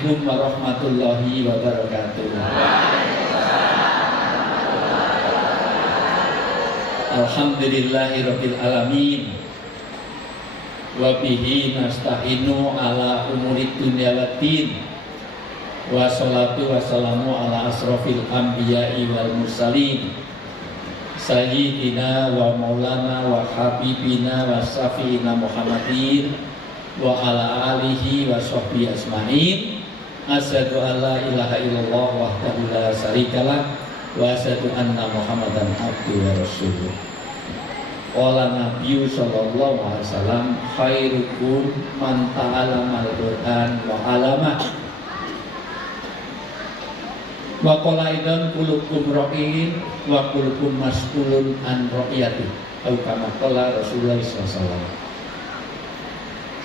Assalamualaikum warahmatullahi wabarakatuh. Alhamdulillahirabbil alamin. Wa bihi nasta'inu ala umurid dunya waddin. Wassalatu wassalamu ala asrofil anbiya'i wal mursalin Sayyidina wa maulana wa habibina wa syafi'ina Muhammadin wa ala alihi wa sahbihi asma'in. Asyhadu an la ilaha illallah wahdahu la syarikalah wa asyhadu anna Muhammadan abduhu wa rasuluh. Qala Nabi sallallahu alaihi wasallam khairukum man ta'allama al-Qur'an wa 'allamah. Wa qala idan kulukum ra'in wa kulukum mas'ulun an ra'iyati. Atau kama qala Rasulullah sallallahu alaihi wasallam.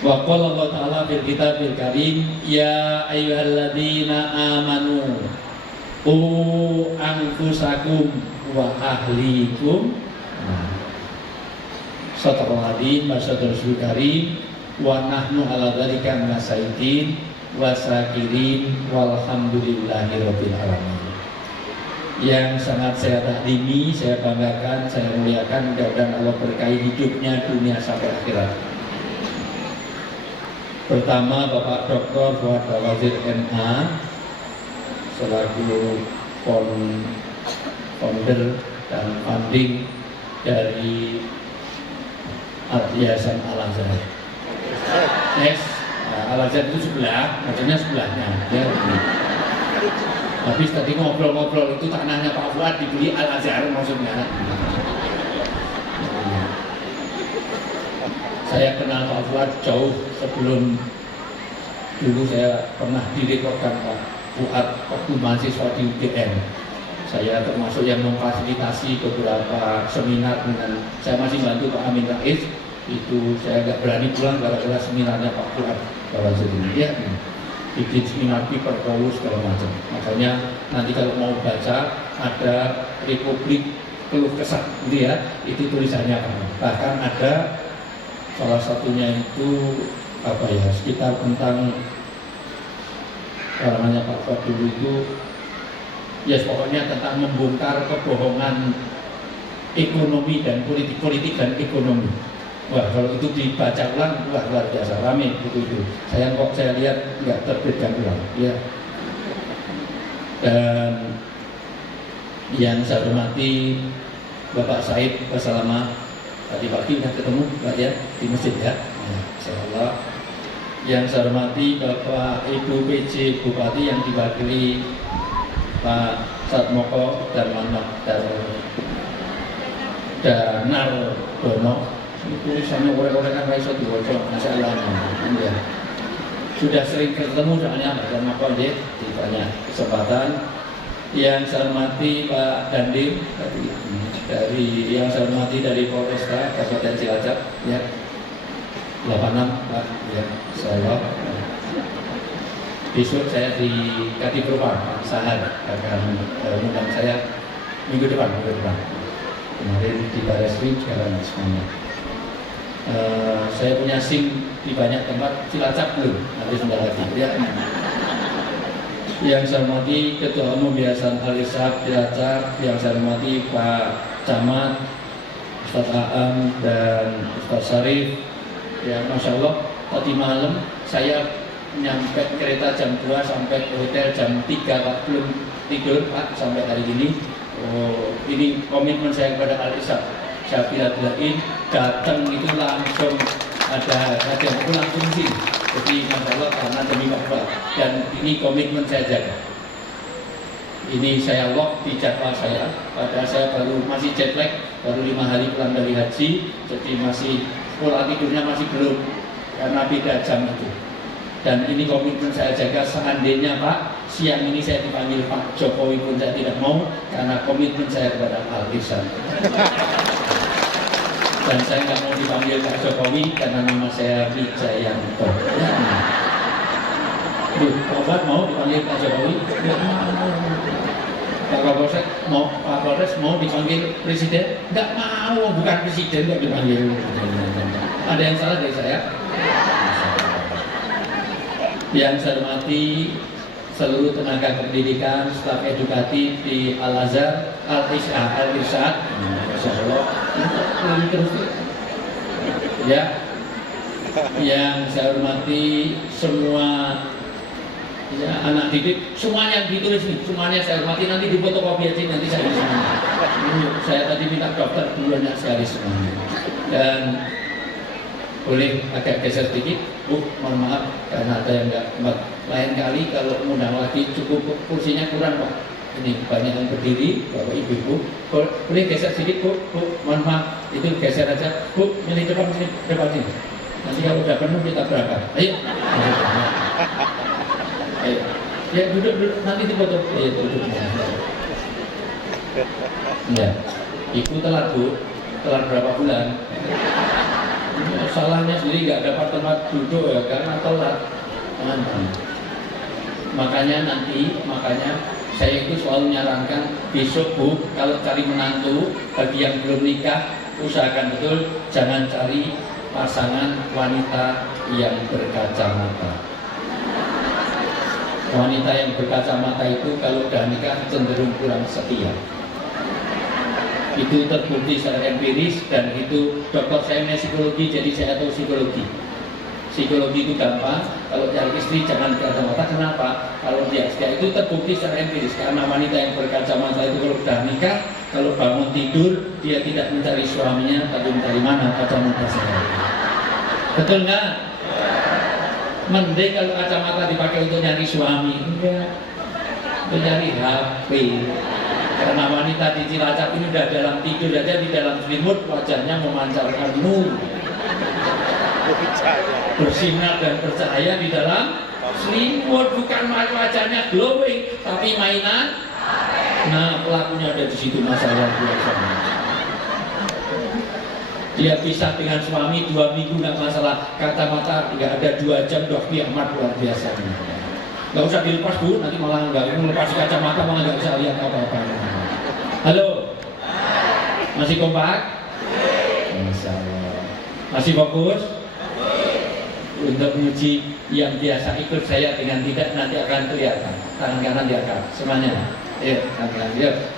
Wa qala Allah ta'ala fil kitabil karim ya ayyuhalladzina amanu qu anfusakum wa ahlikum. Sadaqallahul adzim wa sadaqal karim wa nahnu ala dzalika minasyaitin wasakirin walhamdulillahirabbil alamin. Yang sangat saya takdimi, saya banggakan, saya muliakan, mudah-mudahan Allah berkahi hidupnya dunia sampai akhirat. Pertama Bapak Dr. Fuad Bawazir MA selaku founder dan funding dari Yayasan Al-Azhar. Yes, Al-Azhar itu sebelah, maksudnya sebelahnya. Ya. Habis tadi ngobrol-ngobrol itu tanahnya Pak Fuad dibeli Al-Azhar maksudnya. Saya kenal Pak Fuad jauh sebelum dulu saya pernah direkodkan Pak Fuad waktu mahasiswa di UGM. Saya termasuk yang memfasilitasi beberapa seminar dengan, saya masih bantu Pak Amin Rais. Itu saya nggak berani pulang gara-gara seminarnya Pak Fuad Bawazir ini. Ya, bikin seminar paper Paulus segala macam. Makanya nanti kalau mau baca ada Republik Keluh Kesah gitu ya, itu tulisannya Pak. Bahkan ada salah satunya itu apa ya, sekitar tentang namanya Pak Fuad dulu itu, ya pokoknya tentang membongkar kebohongan ekonomi dan politik dan ekonomi. Wah, kalau itu dibaca ulang, wah luar biasa rame itu. Saya lihat nggak terbitkan ulang, ya. Dan yang saya hormati Bapak Said Basalama, tadi pagi sudah ketemu Pak ya di masjid ya. Insyaallah. Yang saya hormati Bapak Ibu PJ Bupati yang diwakili Pak Satmoko Darnardono. Tulisannya orang-orang kan raiso diwaca masalah ya. Sudah sering ketemu soalnya Pak Darnardono di banyak kesempatan. Yang saya hormati Pak Dandim dari yang saya hormati dari Polresta Kabupaten Cilacap ya. 86 Pak ya, insyaallah. Besok saya di Kadipropam Pak Sahar akan mengundang saya minggu depan. Kemarin di Bareskrim sekarang semuanya. Saya punya SIM di banyak tempat, Cilacap belum, nanti sebentar lagi ya. Yang saya hormati Ketua Umum Yayasan Al-Irsyad Cilacap, yang saya hormati Pak Camat, Ustadz Aam dan Ustadz Syarif. Ya, Masya Allah, tadi malam saya nyampe kereta jam 2 sampai hotel jam 3 Pak, belum tidur Pak sampai hari ini. Oh, ini komitmen saya kepada Al-Irsyad. Saya bila-bilain datang itu langsung ada itu langsung sih. Jadi Masya Allah karena demi Pak. Dan ini komitmen saya jaga. Ini saya lock di jadwal saya. Padahal saya masih jet lag, baru 5 hari pulang dari haji, jadi masih pola tidurnya masih belum karena beda jam itu. Dan ini komitmen saya jaga. Seandainya Pak siang ini saya dipanggil Pak Jokowi pun saya tidak mau, karena komitmen saya kepada Al-Irsyad. Dan saya nggak mau dipanggil Pak Jokowi karena nama saya Wijayanto. Ya. Pak mau dipanggil Pak Jokowi? Nggak mau. Pak Kapolres mau dipanggil Presiden? Nggak mau, bukan Presiden nggak dipanggil. Ada yang salah dari saya? Yang saya hormati seluruh tenaga pendidikan, staf edukatif di Al-Azhar, Al-Irsyad, Masya Allah, ini terus ya. Yang saya hormati semua ya, anak didik, semuanya ditulis nih, semuanya saya hormati, nanti difotokopi aja, nanti saya semuanya. Saya tadi minta dokter banyak sekali semuanya. Dan boleh agak geser sedikit, Bu, mohon maaf karena ada yang nggak empat. Lain kali kalau undang lagi cukup kursinya kurang, Pak. Ini banyak yang berdiri, Bapak Ibu, Bu. Boleh geser sedikit, Bu, mohon maaf, itu geser aja, Bu. Milih depan sini, depan sini. Nanti kalau udah penuh kita berangkat. Ayo. Ayo. Ya duduk, nanti dipoto. Ayo duduk. Ya. Ibu telat, Bu. Telat berapa bulan? Salahnya sendiri nggak dapat tempat duduk ya karena telat. Makanya saya itu selalu menyarankan besok, Bu, kalau cari menantu bagi yang belum nikah, usahakan betul jangan cari pasangan wanita yang berkacamata. Wanita yang berkacamata itu kalau udah nikah cenderung kurang setia. Itu terbukti secara empiris, dan itu dokter saya psikologi, jadi saya tahu psikologi. Psikologi itu gampang, kalau cari istri jangan berkacamata. Kenapa? Kalau dia setia, itu terbukti secara empiris. Karena wanita yang berkacamata itu kalau sudah nikah, kalau bangun tidur dia tidak mencari suaminya, tapi mencari mana kacamata saya. Betul nggak? Mending kalau kacamata dipakai untuk nyari suami, enggak, untuk nyari HP. Karena wanita di Cilacap ini udah dalam tidur aja, di dalam selimut wajahnya memancarkan nur, bersinar dan bercahaya di dalam selimut, bukan wajahnya glowing tapi mainan. Nah, pelakunya ada di situ, masalah biasa. Dia pisah dengan suami 2 minggu nggak masalah, kacamata nggak ada 2 jam doh kiamat luar biasa. Nggak usah dilepas, Bu, nanti malah nggak melepas kacamata malah nggak bisa lihat apa-apa. Halo, masih kompak? Masya Allah. Masih fokus? Untuk menguji yang biasa ikut saya dengan tidak, nanti akan kelihatan. Tangan kanan diangkat, semuanya. Ayo,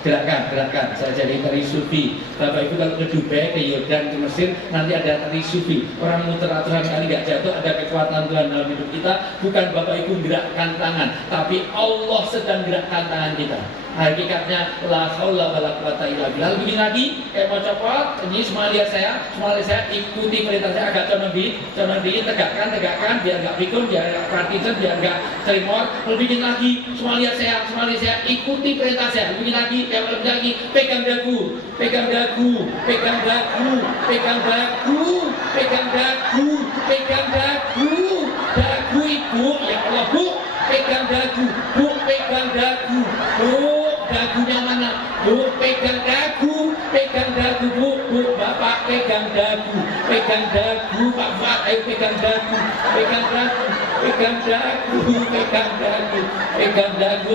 gerakkan. Saya jadi tari sufi. Bapak Ibu kalau ke Dubai, ke Yordan, ke Mesir, nanti ada tari sufi. Orang muter aturan kali nggak jatuh, ada kekuatan Tuhan dalam hidup kita. Bukan Bapak Ibu gerakkan tangan, tapi Allah sedang gerakkan tangan kita. Hakikatnya la haula wala quwata illa billah. Begini lagi, kayak mau copot. Ini semua lihat saya, ikuti perintah saya, agak condong dikit, tegakkan, biar nggak pikun, biar nggak Parkinson, biar nggak tremor. Lebih lagi, semua lihat saya, ikuti perintah saya. Lebih lagi, lebih lagi, pegang dagu, dagu Ibu, ya Allah, Bu, pegang dagu, dagunya mana? Bu, pegang dagu, Bu, Bapak pegang dagu, Pak Fuad, ayo pegang dagu,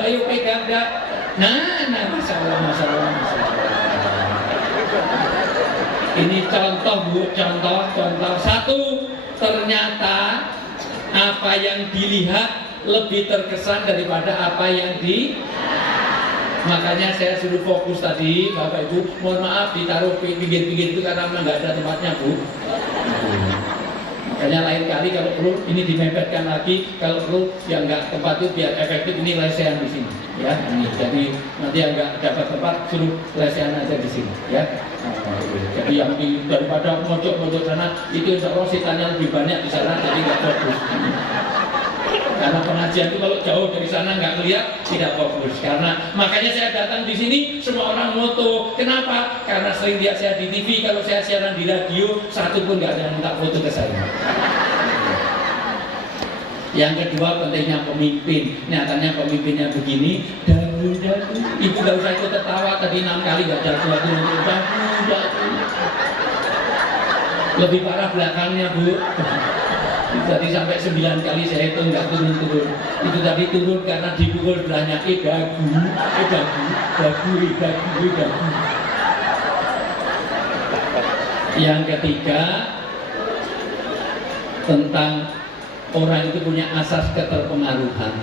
ayo pegang dagu. Nah, masalah. Ini contoh, Bu, contoh. Satu, ternyata apa yang dilihat lebih terkesan daripada apa yang makanya saya suruh fokus tadi, Bapak Ibu, mohon maaf ditaruh pinggir-pinggir itu karena memang nggak ada tempatnya, Bu. Makanya lain kali kalau perlu ini dimepetkan lagi, kalau perlu yang nggak tempat itu biar efektif, ini lesehan di sini, ya. Ini jadi nanti yang nggak dapat tempat suruh lesehan aja di sini, ya. Jadi yang daripada mojok sana itu insya Allah sitannya lebih banyak di sana, jadi nggak fokus. Karena pengajian itu kalau jauh dari sana nggak melihat, tidak fokus. Karena makanya saya datang di sini semua orang moto. Kenapa? Karena sering lihat saya di TV, kalau saya siaran di radio satu pun nggak ada yang minta foto ke saya. Yang kedua, pentingnya pemimpin. Nyatanya pemimpinnya begini, dagu. Ibu nggak usah ikut tertawa, tadi 6 kali nggak dagu. Lebih parah belakangnya, Bu. Tadi sampai 9 kali saya hitung nggak turun. Itu tadi turun karena dipukul belahnya dagu. Yang ketiga, tentang orang itu punya asas keterpengaruhan.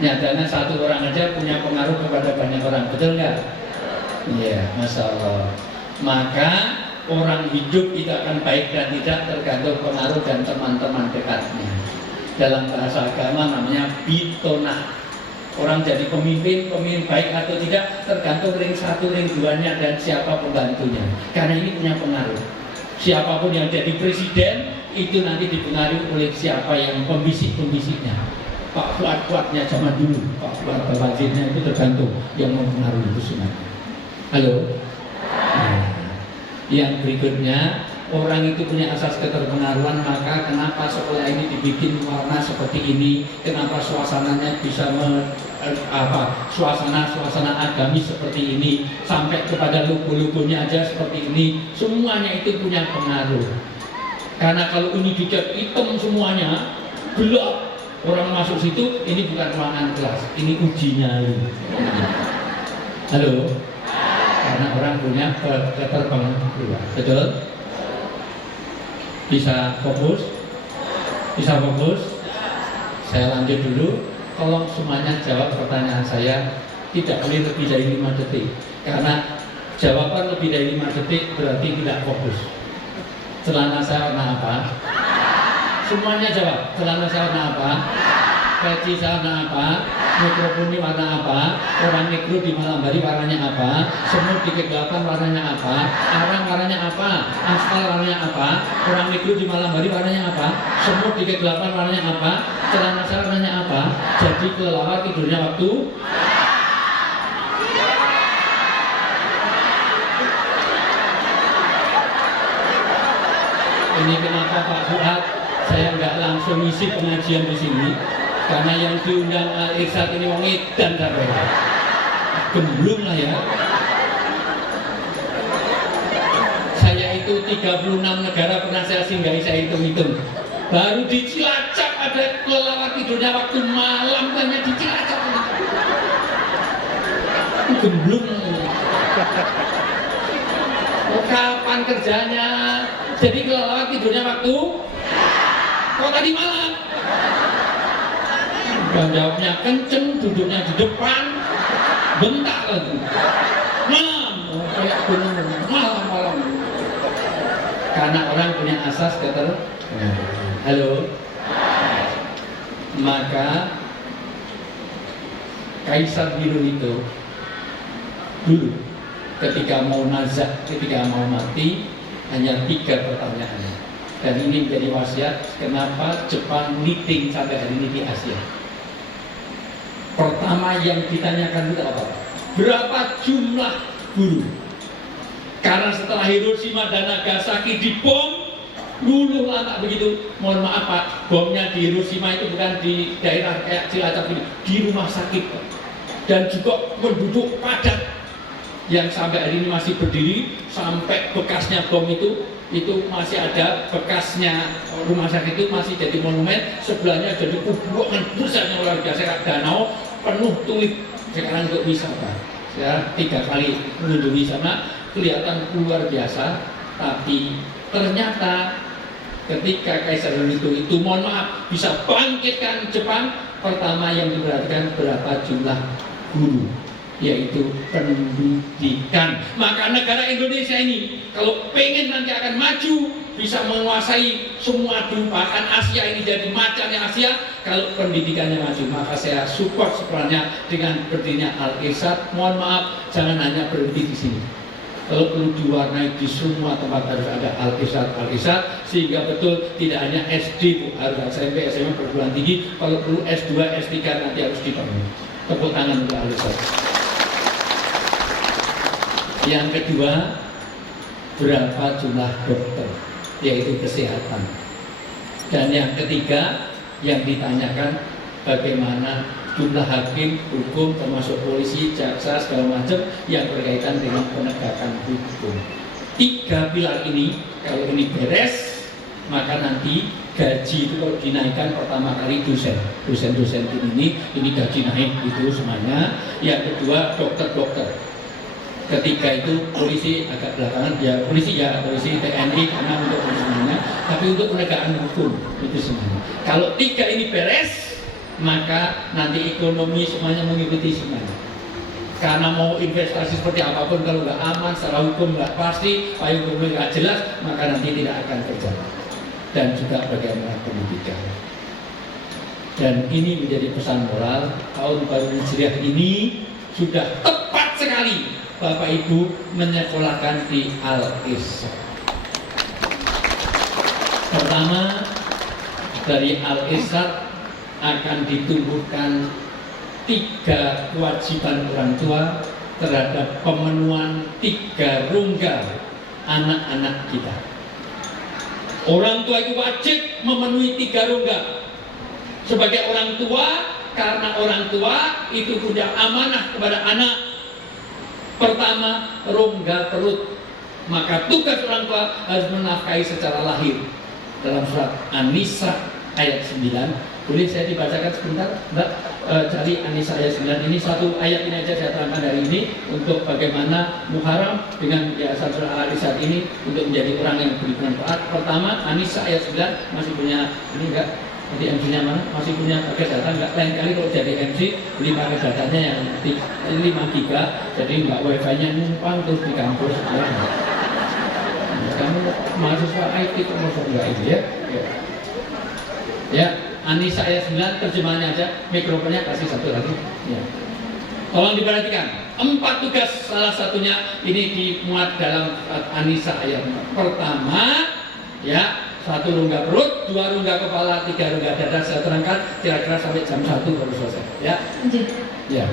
Nyatanya satu orang aja punya pengaruh kepada banyak orang, betul nggak? Iya, Masya Allah. Maka orang hidup itu akan baik dan tidak tergantung pengaruh dan teman-teman dekatnya. Dalam bahasa agama namanya bitonah. Orang jadi pemimpin baik atau tidak tergantung ring satu, ring duanya dan siapa pembantunya. Karena ini punya pengaruh. Siapapun yang jadi presiden itu nanti dipengaruhi oleh siapa yang pembisik-pembisiknya. Pak Fuad-Fuadnya zaman dulu, Pak Fuad wazirnya itu tergantung yang mempengaruhi itu semuanya. Halo? Nah, yang berikutnya, orang itu punya asas keterpengaruhan, maka kenapa sekolah ini dibikin warna seperti ini, kenapa suasananya bisa suasana agamis seperti ini, sampai kepada logo-logonya aja seperti ini, semuanya itu punya pengaruh. Karena kalau ini dicat hitam semuanya, gelap, orang masuk situ, ini bukan ruangan kelas, ini uji nyali. Halo? Karena orang punya keterpengaruhan, betul? Bisa fokus? Bisa fokus? Saya lanjut dulu. Tolong semuanya jawab pertanyaan saya. Tidak boleh lebih dari 5 detik. Karena jawaban lebih dari 5 detik berarti tidak fokus. Celana saya warna apa? Semuanya jawab. Celana saya warna apa? Peci saya warna apa? Mikrofon ini warna apa? Orang mikro di malam hari warnanya apa? Semut di kegelapan warnanya apa? Arang warnanya apa? Aspal warnanya apa? Orang mikro di malam hari warnanya apa? Semut di kegelapan warnanya apa? Celana saya warnanya apa? Jadi kelelawar tidurnya waktu? Ini kenapa Pak Fuad saya nggak langsung isi pengajian di sini? Karena yang diundang Al-Irsyad ini wong edan sampai gemblung lah ya. Saya itu 36 negara pernah saya singgahi, saya hitung-hitung. Baru di Cilacap ada kelelawar tidurnya waktu malam, hanya di Cilacap. Gemblung. Oh, kapan kerjanya? Jadi kelelawar tidurnya waktu? Kok tadi malam? Dan jawabnya kenceng, duduknya di depan, bentak lagi. Malam, kayak gunung, malam. Karena orang punya asas halo. Maka Kaisar Nero itu dulu ketika mau nazak, ketika mau mati, hanya 3 pertanyaan. Dan ini menjadi wasiat kenapa Jepang leading sampai hari ini di Asia. Pertama yang ditanyakan itu apa? Berapa jumlah guru? Karena setelah Hiroshima dan Nagasaki dibom, luluh lantak begitu. Mohon maaf Pak, bomnya di Hiroshima itu bukan di daerah kayak Cilacap ini, di rumah sakit Pak. Dan juga penduduk padat yang sampai hari ini masih berdiri, sampai bekasnya bom itu masih ada bekasnya. Rumah sakit itu masih jadi monumen, sebelahnya jadi kuburan besarnya luar biasa kayak danau penuh tulip. Sekarang untuk wisata, saya 3 kali mengunjungi sana, kelihatan luar biasa. Tapi ternyata ketika Kaisar Hirohito itu mohon maaf bisa bangkitkan Jepang, pertama yang diperhatikan berapa jumlah guru, yaitu pendidikan. Maka negara Indonesia ini kalau pengen nanti akan maju, bisa menguasai semua dunia, bahkan Asia ini jadi macannya Asia, kalau pendidikannya maju. Maka saya support sepenuhnya dengan berdirinya Al-Irsyad. Mohon maaf, jangan hanya berhenti di sini. Kalau perlu diwarnai di semua tempat harus ada Al-Irsyad, sehingga betul tidak hanya SD, harus SMP, SMA, perguruan tinggi. Kalau perlu S2, S3 nanti harus dibangun. Tepuk tangan untuk Al-Irsyad. Yang kedua, berapa jumlah dokter, yaitu kesehatan. Dan yang ketiga, yang ditanyakan bagaimana jumlah hakim, hukum, termasuk polisi, jaksa, segala macam yang berkaitan dengan penegakan hukum. 3 pilar ini, kalau ini beres, maka nanti gaji itu kalau dinaikkan pertama kali dosen-dosen ini gaji naik itu semuanya. Yang kedua dokter-dokter. Ketiga itu polisi agak belakangan, ya polisi TNI karena untuk semuanya, tapi untuk penegakan hukum itu semuanya. Kalau tiga ini beres, maka nanti ekonomi semuanya mengikuti semuanya. Karena mau investasi seperti apapun kalau nggak aman, secara hukum nggak pasti, payung hukum nggak jelas, maka nanti tidak akan terjadi. Dan juga bagaimana pendidikan. Dan ini menjadi pesan moral tahun baru Hijriah ini sudah tepat sekali Bapak Ibu menyekolahkan di Al-Irsyad. Pertama, dari Al-Irsyad akan ditumbuhkan 3 kewajiban orang tua terhadap pemenuhan 3 rongga anak-anak kita. Orang tua itu wajib memenuhi 3 rongga sebagai orang tua, karena orang tua itu punya amanah kepada anak. Pertama, rongga perut. Maka tugas orang tua harus menafkahi secara lahir. Dalam surat An-Nisa ayat 9. Boleh saya dibacakan sebentar, Mbak? Cari An-Nisa ayat 9. Ini satu ayat ini aja saya terangkan hari ini untuk bagaimana Muharram dengan Yayasan Surah Al-Irsyad ini untuk menjadi orang yang bermanfaat. Pertama, An-Nisa ayat 9 masih punya ini enggak? Jadi MC-nya mana? Masih punya pakai data enggak? Lain kali kalau jadi MC beli pakai datanya yang 5 giga, jadi enggak wifi-nya numpang terus di kampus. Ya. Kamu mahasiswa IT kok masuk enggak itu ya? Ya, An-Nisa ayat 9 terjemahannya aja, mikrofonnya kasih satu lagi. Ya. Tolong diperhatikan. 4 tugas, salah satunya ini dimuat dalam An-Nisa ayat 4. Pertama, ya. 1 rongga perut, 2 rongga kepala, 3 rongga dada. Saya terangkan kira-kira sampai jam 1 baru selesai. Ya. Ya.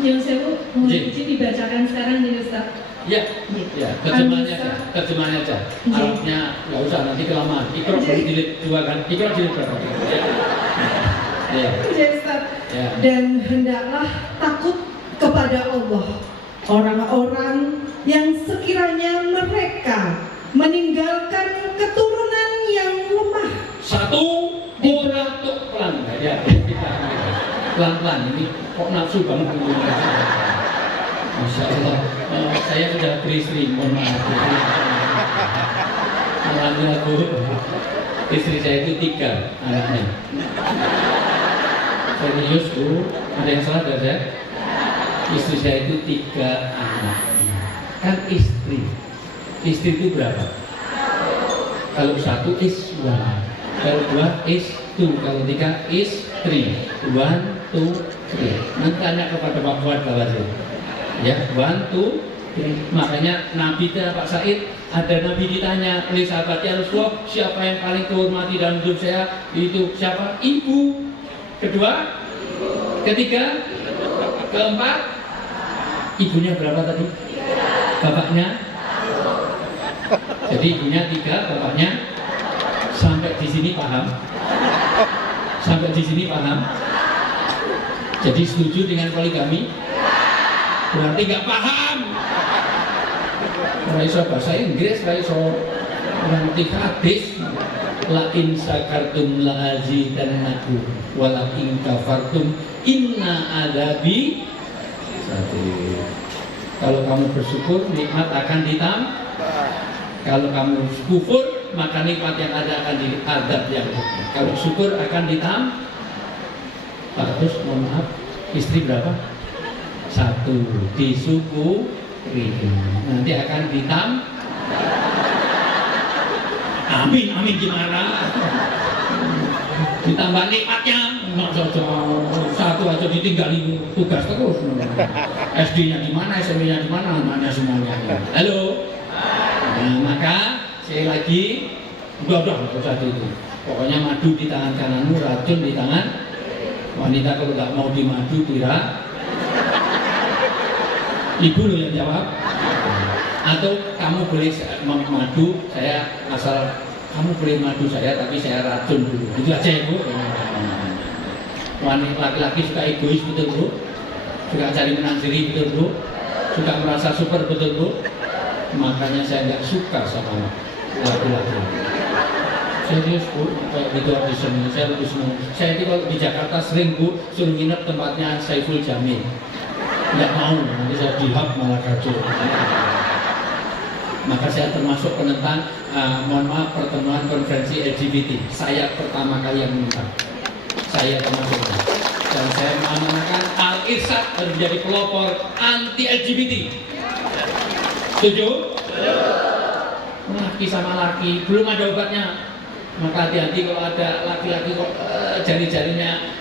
Yang saya mau izin dibacakan sekarang nih Ustaz. Ya. Ya. Terjemahannya aja. Arabnya nggak usah nanti kelamaan. Ikro boleh jilid 2 kan? Ikro jilid berapa? Ya. Ustaz. Ya. Dan hendaklah takut kepada Allah orang-orang yang sekiranya mereka meninggalkan keturunan yang lemah. 1 beratuk pelan, ya pelan-pelan. Ini kok nafsu banget. Masya Allah, saya sudah beristri, mohon maaf. Alhamdulillah, istri saya itu 3 anaknya. Serius Bu, ada yang salah dari saya? Istri saya itu 3 anak. Kan istri itu berapa? Kalau 1 is 1, kalau 2 is 2, kalau 3 is 3. 1, 2, 3. Nanti tanya kepada Pak Fuad Bawazir. Ya, 1, 2, 3. Makanya Nabi Pak Said, ada Nabi ditanya oleh sahabatnya, Rasulullah, siapa yang paling kehormati dalam hidup saya? Itu siapa? Ibu. Kedua, ketiga, keempat, ibunya berapa tadi? Bapaknya? Jadi ibunya 3, bapaknya. Sampai di sini paham? Sampai di sini paham? Jadi setuju dengan poligami? Berarti nggak paham. Raiso bahasa Inggris, raiso ngerti hadis. La in sakartum la azidannakum wa la in kafartum inna adabi sadid. Kalau kamu bersyukur, nikmat akan ditambah. Kalau kamu kufur, maka nikmat yang ada akan diadab yang hukum. Kalau syukur akan ditambah. Terus mohon maaf, istri berapa? 1 disyukuri, nanti akan ditambah. Amin gimana? Ditambah nikmatnya. Satu aja ditinggalin tugas terus. SD-nya di mana, SMP-nya di mana, anaknya semuanya. Halo. Nah, maka sekali lagi, udah satu itu. Pokoknya madu di tangan kananmu, racun di tangan wanita. Kalau nggak mau dimadu, kira ibu loh yang jawab. Atau kamu boleh madu, saya asal kamu boleh madu saya, tapi saya racun dulu. Itu aja ya Bu. Wanita laki-laki suka egois betul Bu, suka cari menang diri betul Bu, suka merasa super betul Bu. Makanya saya nggak suka sama laki-laki. Serius Bu, kayak gitu di sini saya lebih senang. Saya itu kalau di Jakarta sering Bu suruh nginep tempatnya Saiful Jamil. nggak mau, nanti saya dihap malah kacau. Maka saya termasuk penentang, mohon maaf, pertemuan konferensi LGBT. Saya pertama kali yang menentang. Saya termasuk. Dan saya mengamankan Al-Irsyad harus menjadi pelopor anti LGBT. Setuju? Laki sama laki, belum ada obatnya. Maka hati-hati kalau ada laki-laki kok jari-jarinya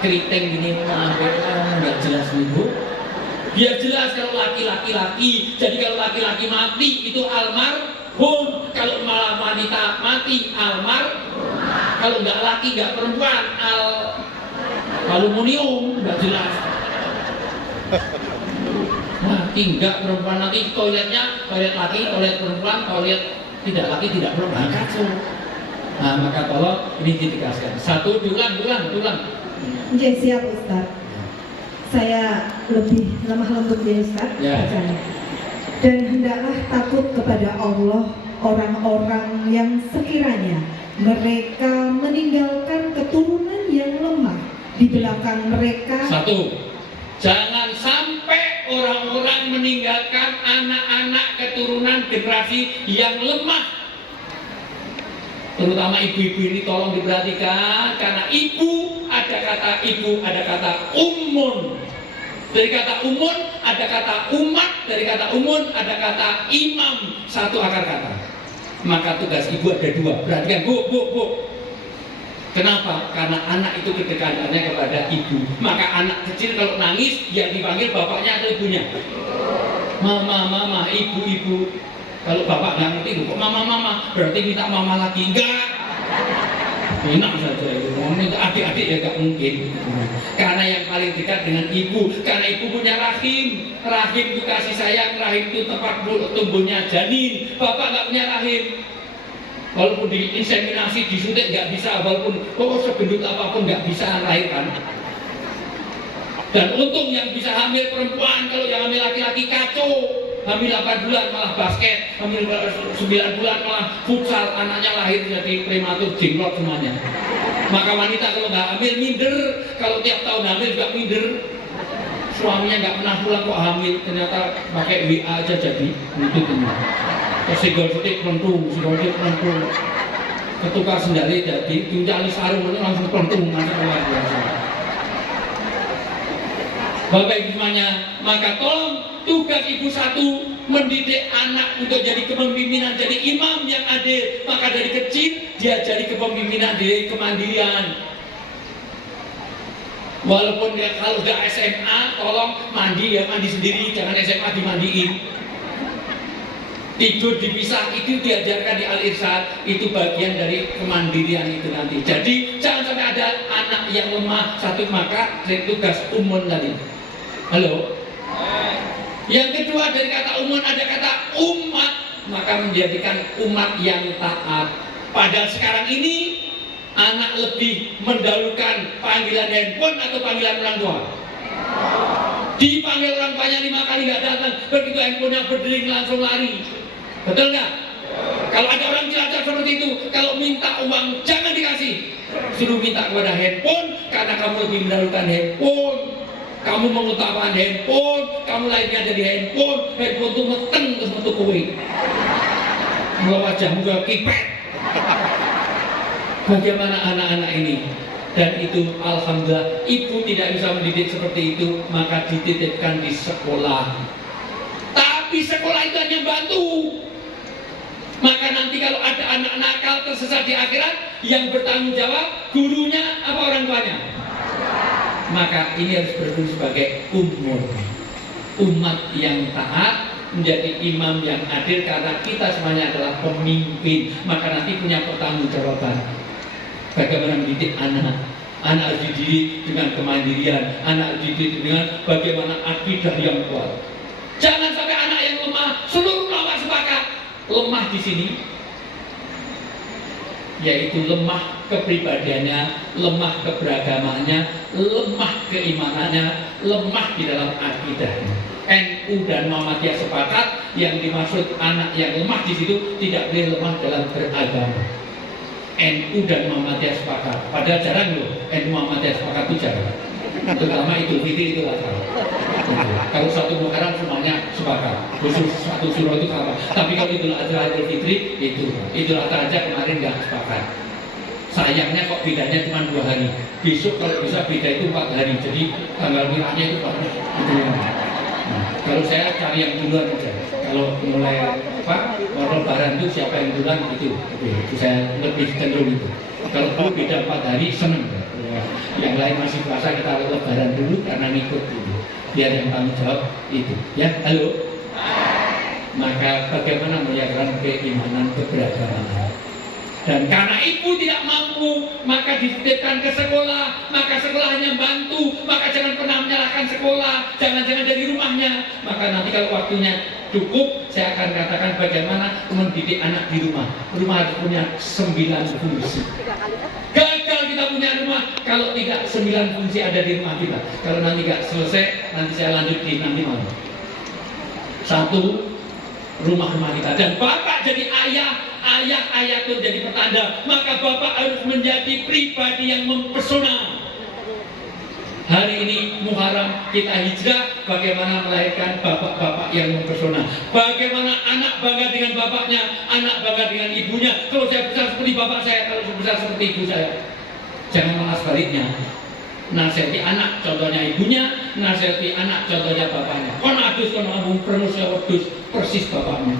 keriting gini, nggak jelas nih. Biar jelas kalau laki-laki laki. Jadi kalau laki-laki mati itu almarhum. Kalau malah wanita mati almarhum. Kalau nggak laki nggak perempuan aluminium, nggak jelas. Mati nggak perempuan, nanti toiletnya toilet laki, toilet perempuan, toilet tidak laki tidak perempuan, kacau. Nah maka tolong ini ditegaskan. Satu, diulang. Oke, siap Ustaz. Saya lebih lemah lembut ya Ustaz, bacanya. Dan hendaklah takut kepada Allah orang-orang yang sekiranya mereka meninggalkan keturunan yang lemah di belakang mereka. Satu, jangan sampai orang-orang meninggalkan anak-anak keturunan generasi yang lemah. Terutama ibu-ibu ini tolong diperhatikan, karena ibu ada kata ibu, ada kata umun. Dari kata umun ada kata umat, dari kata umun ada kata imam, satu akar kata. Maka tugas ibu ada dua. Perhatikan, bu. Kenapa? Karena anak itu kedekatannya kepada ibu. Maka anak kecil kalau nangis yang dipanggil bapaknya atau ibunya. Mama, ibu. Kalau bapak nggak ngerti, kok mama, berarti minta mama lagi. Enggak. Enak saja itu. Minta adik-adik ya nggak mungkin. Karena yang paling dekat dengan ibu. Karena ibu punya rahim. Rahim itu kasih sayang. Rahim itu tempat tumbuhnya janin. Bapak nggak punya rahim. Walaupun diinseminasi, disuntik nggak bisa. Walaupun segendut apapun nggak bisa melahirkan. Dan untung yang bisa hamil perempuan. Kalau yang hamil laki-laki kacau. Hamil 8 bulan malah basket, hamil 9 bulan malah futsal, anaknya lahir jadi prematur, jenglot semuanya. Maka wanita kalau nggak hamil minder, kalau tiap tahun hamil juga minder. Suaminya nggak pernah pulang kok hamil, ternyata pakai WA aja jadi itu semua. Kesigol-sigol pelentung, ketukar sendali jadi, tuncali sarung itu langsung pelentung, masih luar biasa. Bapak Ibu semuanya, maka tolong tugas ibu satu, mendidik anak untuk jadi kepemimpinan, jadi imam yang adil. Maka dari kecil diajari kepemimpinan, dari kemandirian. Walaupun kalau udah SMA, tolong mandi sendiri, jangan SMA dimandiin. Tidur dipisah, itu diajarkan di Al-Irsyad, itu bagian dari kemandirian itu nanti. Jadi jangan sampai ada anak yang lemah satu, maka tugas umun tadi. Halo? Yang kedua dari kata umun ada kata umat, maka menjadikan umat yang taat. Padahal sekarang ini anak lebih mendahulukan panggilan handphone atau panggilan orang tua. Dipanggil orang tuanya 5 kali nggak datang, begitu handphonenya berdering langsung lari. Betul nggak? Kalau ada orang Cilacap seperti itu, kalau minta uang jangan dikasih, suruh minta kepada handphone, karena kamu lebih mendahulukan handphone. Kamu mengutamakan handphone, kamu lahirnya dari handphone itu meteng terus metu kowe. Mula wajahmu ke kipet. Bagaimana anak-anak ini? Dan itu alhamdulillah ibu tidak bisa mendidik seperti itu, maka dititipkan di sekolah. Tapi sekolah itu hanya bantu. Maka nanti kalau ada anak nakal tersesat di akhirat, yang bertanggung jawab gurunya apa orang tuanya? Maka ini harus berdiri sebagai umat yang taat, menjadi imam yang adil, karena kita semuanya adalah pemimpin. Maka nanti punya pertanggungjawaban. Bagaimana mendidik anak harus dididik dengan kemandirian, anak harus dididik dengan bagaimana akidah yang kuat. Jangan sampai anak yang lemah, seluruh ulama sepakat lemah di sini, yaitu lemah kepribadiannya, lemah keberagamannya, lemah keimanannya, lemah di dalam akidahnya. NU dan Muhammadiyah sepakat yang dimaksud anak yang lemah di situ tidak boleh lemah dalam beragama. NU dan Muhammadiyah sepakat. Padahal jarang loh NU Muhammadiyah sepakat, itu jarang. Terutama Idul Fitri itu lah. Kalau satu Muharram semuanya sepakat, khusus satu surah itu apa? Tapi kalau Idul Adha, Idul Fitri itu Idul Adha aja kemarin nggak sepakat. Sayangnya kok bedanya cuma 2 hari. Besok kalau bisa beda itu 4 hari. Jadi tanggal merahnya itu banyak. Nah, kalau saya cari yang duluan aja. Kalau mulai Lebaran itu siapa yang duluan itu saya lebih cenderung itu. Kalau perlu beda 4 hari seneng. Yang lain masih puasa kita Lebaran dulu karena ngikut itu. Biar yang tanggung jawab itu. Ya, halo. Maka bagaimana menyatakan keimanan keberagaman? Dan karena ibu tidak mampu, maka dititipkan ke sekolah, maka sekolahnya bantu, maka jangan pernah menyalahkan sekolah, jangan-jangan dari rumahnya. Maka nanti kalau waktunya cukup, saya akan katakan bagaimana mendidik anak di rumah. Rumah harus punya 9 fungsi. Gagal kita punya rumah kalau tidak 9 fungsi ada di rumah kita. Kalau nanti nggak selesai, nanti saya lanjut di nanti malam. 1, rumah-rumah kita. Dan bapak jadi ayah itu jadi petanda. Maka bapak harus menjadi pribadi yang mempesona. Hari ini Muharram kita hijrah, bagaimana melahirkan bapak-bapak yang mempesona. Bagaimana anak bangga dengan bapaknya, anak bangga dengan ibunya. Kalau saya besar seperti bapak saya, kalau saya besar seperti ibu saya. Jangan malah sebaliknya. Nasihati anak, contohnya ibunya. Nasihati anak, contohnya bapaknya. Kon adus, kon ngomong perlu saya wedus, persis bapakmu.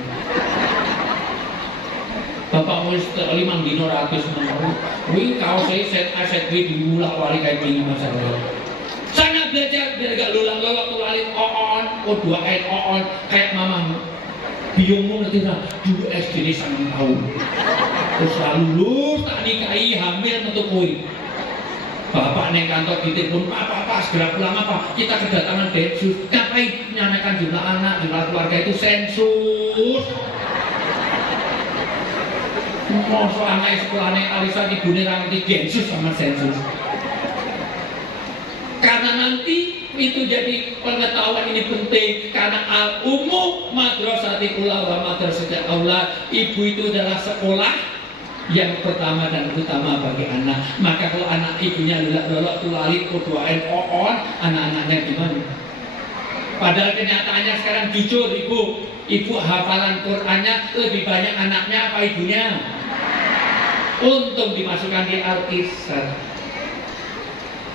Bapakmu lima dino ratus nomor. Wih kau saya set aset gue diulak wali kayak gini masalah. Sangat belajar biar gak lolak tulalin oon, O2N oon kayak mamamu. Biungmu nanti lah dulu SD ini 9 tahun. Terus lulus tak nikahi hamil untuk koi. Bapak neng kantor ditelepon, Pak, segera pulang apa? Kita kedatangan Densus. Ngapain? Menyampaikan jumlah anak, jumlah keluarga itu sensus. Mosok anak sekolah neng Alisa ibunya ngerti Densus sama sensus. Karena nanti itu jadi pengetahuan ini penting karena al-ummu madrasatil ula wa madrasatil aula. Ibu itu adalah sekolah yang pertama dan utama bagi anak. Maka kalau anak ibunya lolak tulalin O2N oon, anak-anaknya gimana? Padahal kenyataannya sekarang jujur ibu hafalan Qur'annya lebih banyak anaknya apa ibunya? Untung dimasukkan di Al-Isad.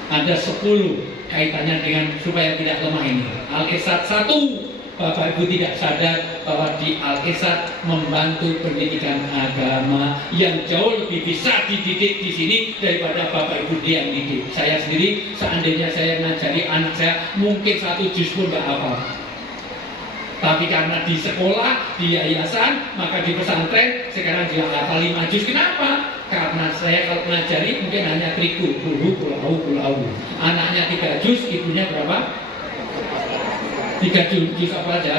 Ada 10 kaitannya dengan supaya tidak lemah ini. Al-Isad 1. Bapak Ibu tidak sadar bahwa di Al-Isad membantu pendidikan agama yang jauh lebih bisa dididik di sini daripada Bapak Ibu dia yang didik. Saya sendiri seandainya saya ngajari anak saya mungkin 1 juz pun nggak hafal. Tapi karena di sekolah, di yayasan, maka di pesantren sekarang dia hafal 5 juz. Kenapa? Karena saya kalau ngajari mungkin hanya triku, pulau. Anaknya 3 juz, ibunya berapa? 3 juz apa aja?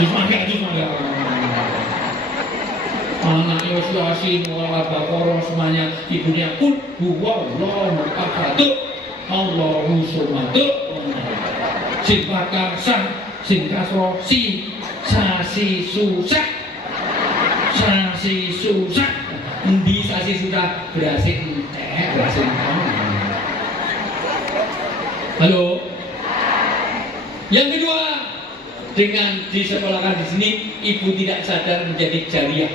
Juz mangga. Anaknya Yasin, Al-Baqarah semuanya, ibunya kul huwallahu ahad, Allahu samad. Sin bakar sang, sin kasro si, sasi susah. Endi sasi susah berhasil berhasil. Halo. Yang kedua, dengan disekolahkan di sini, ibu tidak sadar menjadi jariah.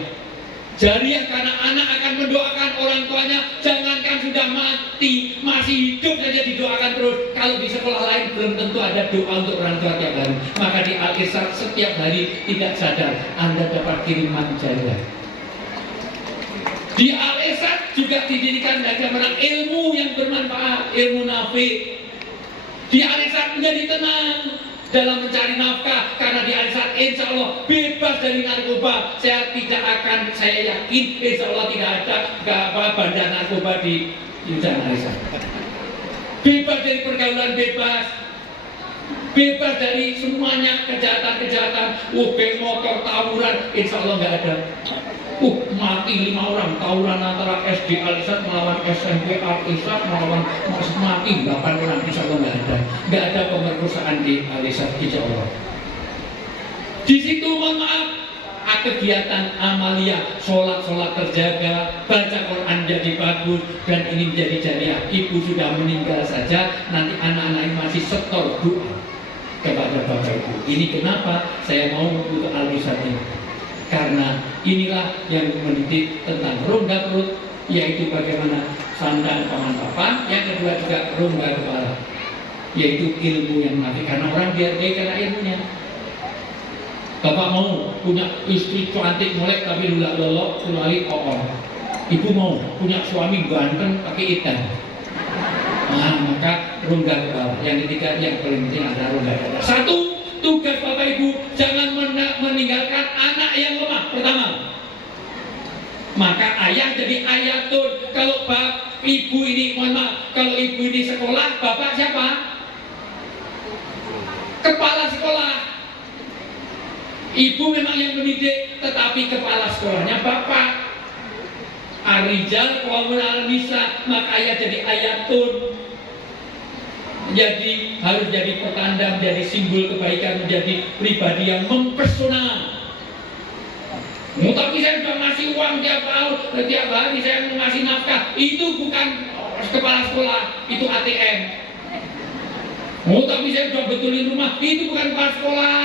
Jariah karena anak akan mendoakan orang tuanya, jangankan sudah mati, masih hidup saja didoakan terus. Kalau di sekolah lain belum tentu ada doa untuk orang tua tiap hari. Maka di Al-Isad setiap hari tidak sadar Anda dapat kiriman jariah. Di Al-Isad juga dididikan bagaimana ilmu yang bermanfaat, ilmu nafi. Di Al-Isad menjadi tenang dalam mencari nafkah karena di Al-Isad insya Allah bebas dari narkoba. Saya yakin insya Allah tidak ada bandar narkoba di Yudan Al-Isad. Bebas dari pergaulan bebas dari semuanya kejahatan, geng motor, tawuran, insya Allah nggak ada. Mati 5 orang, tawuran antara SD Al-Isad melawan SMP Al-Isad melawan mati 8 orang, insya Allah nggak ada pemerkosaan di Al-Isad, insya Allah. Di situ mohon maaf, kegiatan amalia, sholat terjaga, baca Quran jadi bagus, dan ini menjadi jariah. Ibu sudah meninggal saja, nanti anak-anak ini masih setor doa kepada Bapak Ibu. Ini kenapa saya mau untuk al-risat ini, karena inilah yang mendidik tentang rongga perut, yaitu bagaimana sandang paman-papan. Yang kedua juga rongga kepala, yaitu ilmu yang nafi, karena orang dihargai karena ilmunya. Bapak mau punya istri cantik molek tapi lulak lolok kecuali koor. Ibu mau punya suami ganteng pakai ikan. Nah, maka rongga kepala. Yang ketiga yang paling penting adalah rongga dada. Satu, tugas Bapak Ibu jangan meninggalkan anak yang lemah. Pertama, maka ayah jadi ayatun. Kalau ibu ini, mohon maaf, kalau ibu ini sekolah, bapak siapa? Kepala sekolah. Ibu memang yang mendidik, tetapi kepala sekolahnya bapak. Ar-rijal qawwamun 'alan nisa, maka ayah jadi ayatun. Jadi harus jadi pertanda, menjadi simbol kebaikan, menjadi pribadi yang mempesona. Tapi saya sudah ngasih uang tiap hari saya ngasih nafkah. Itu bukan kepala sekolah, itu ATM. Tapi saya sudah betulin rumah, itu bukan kepala sekolah,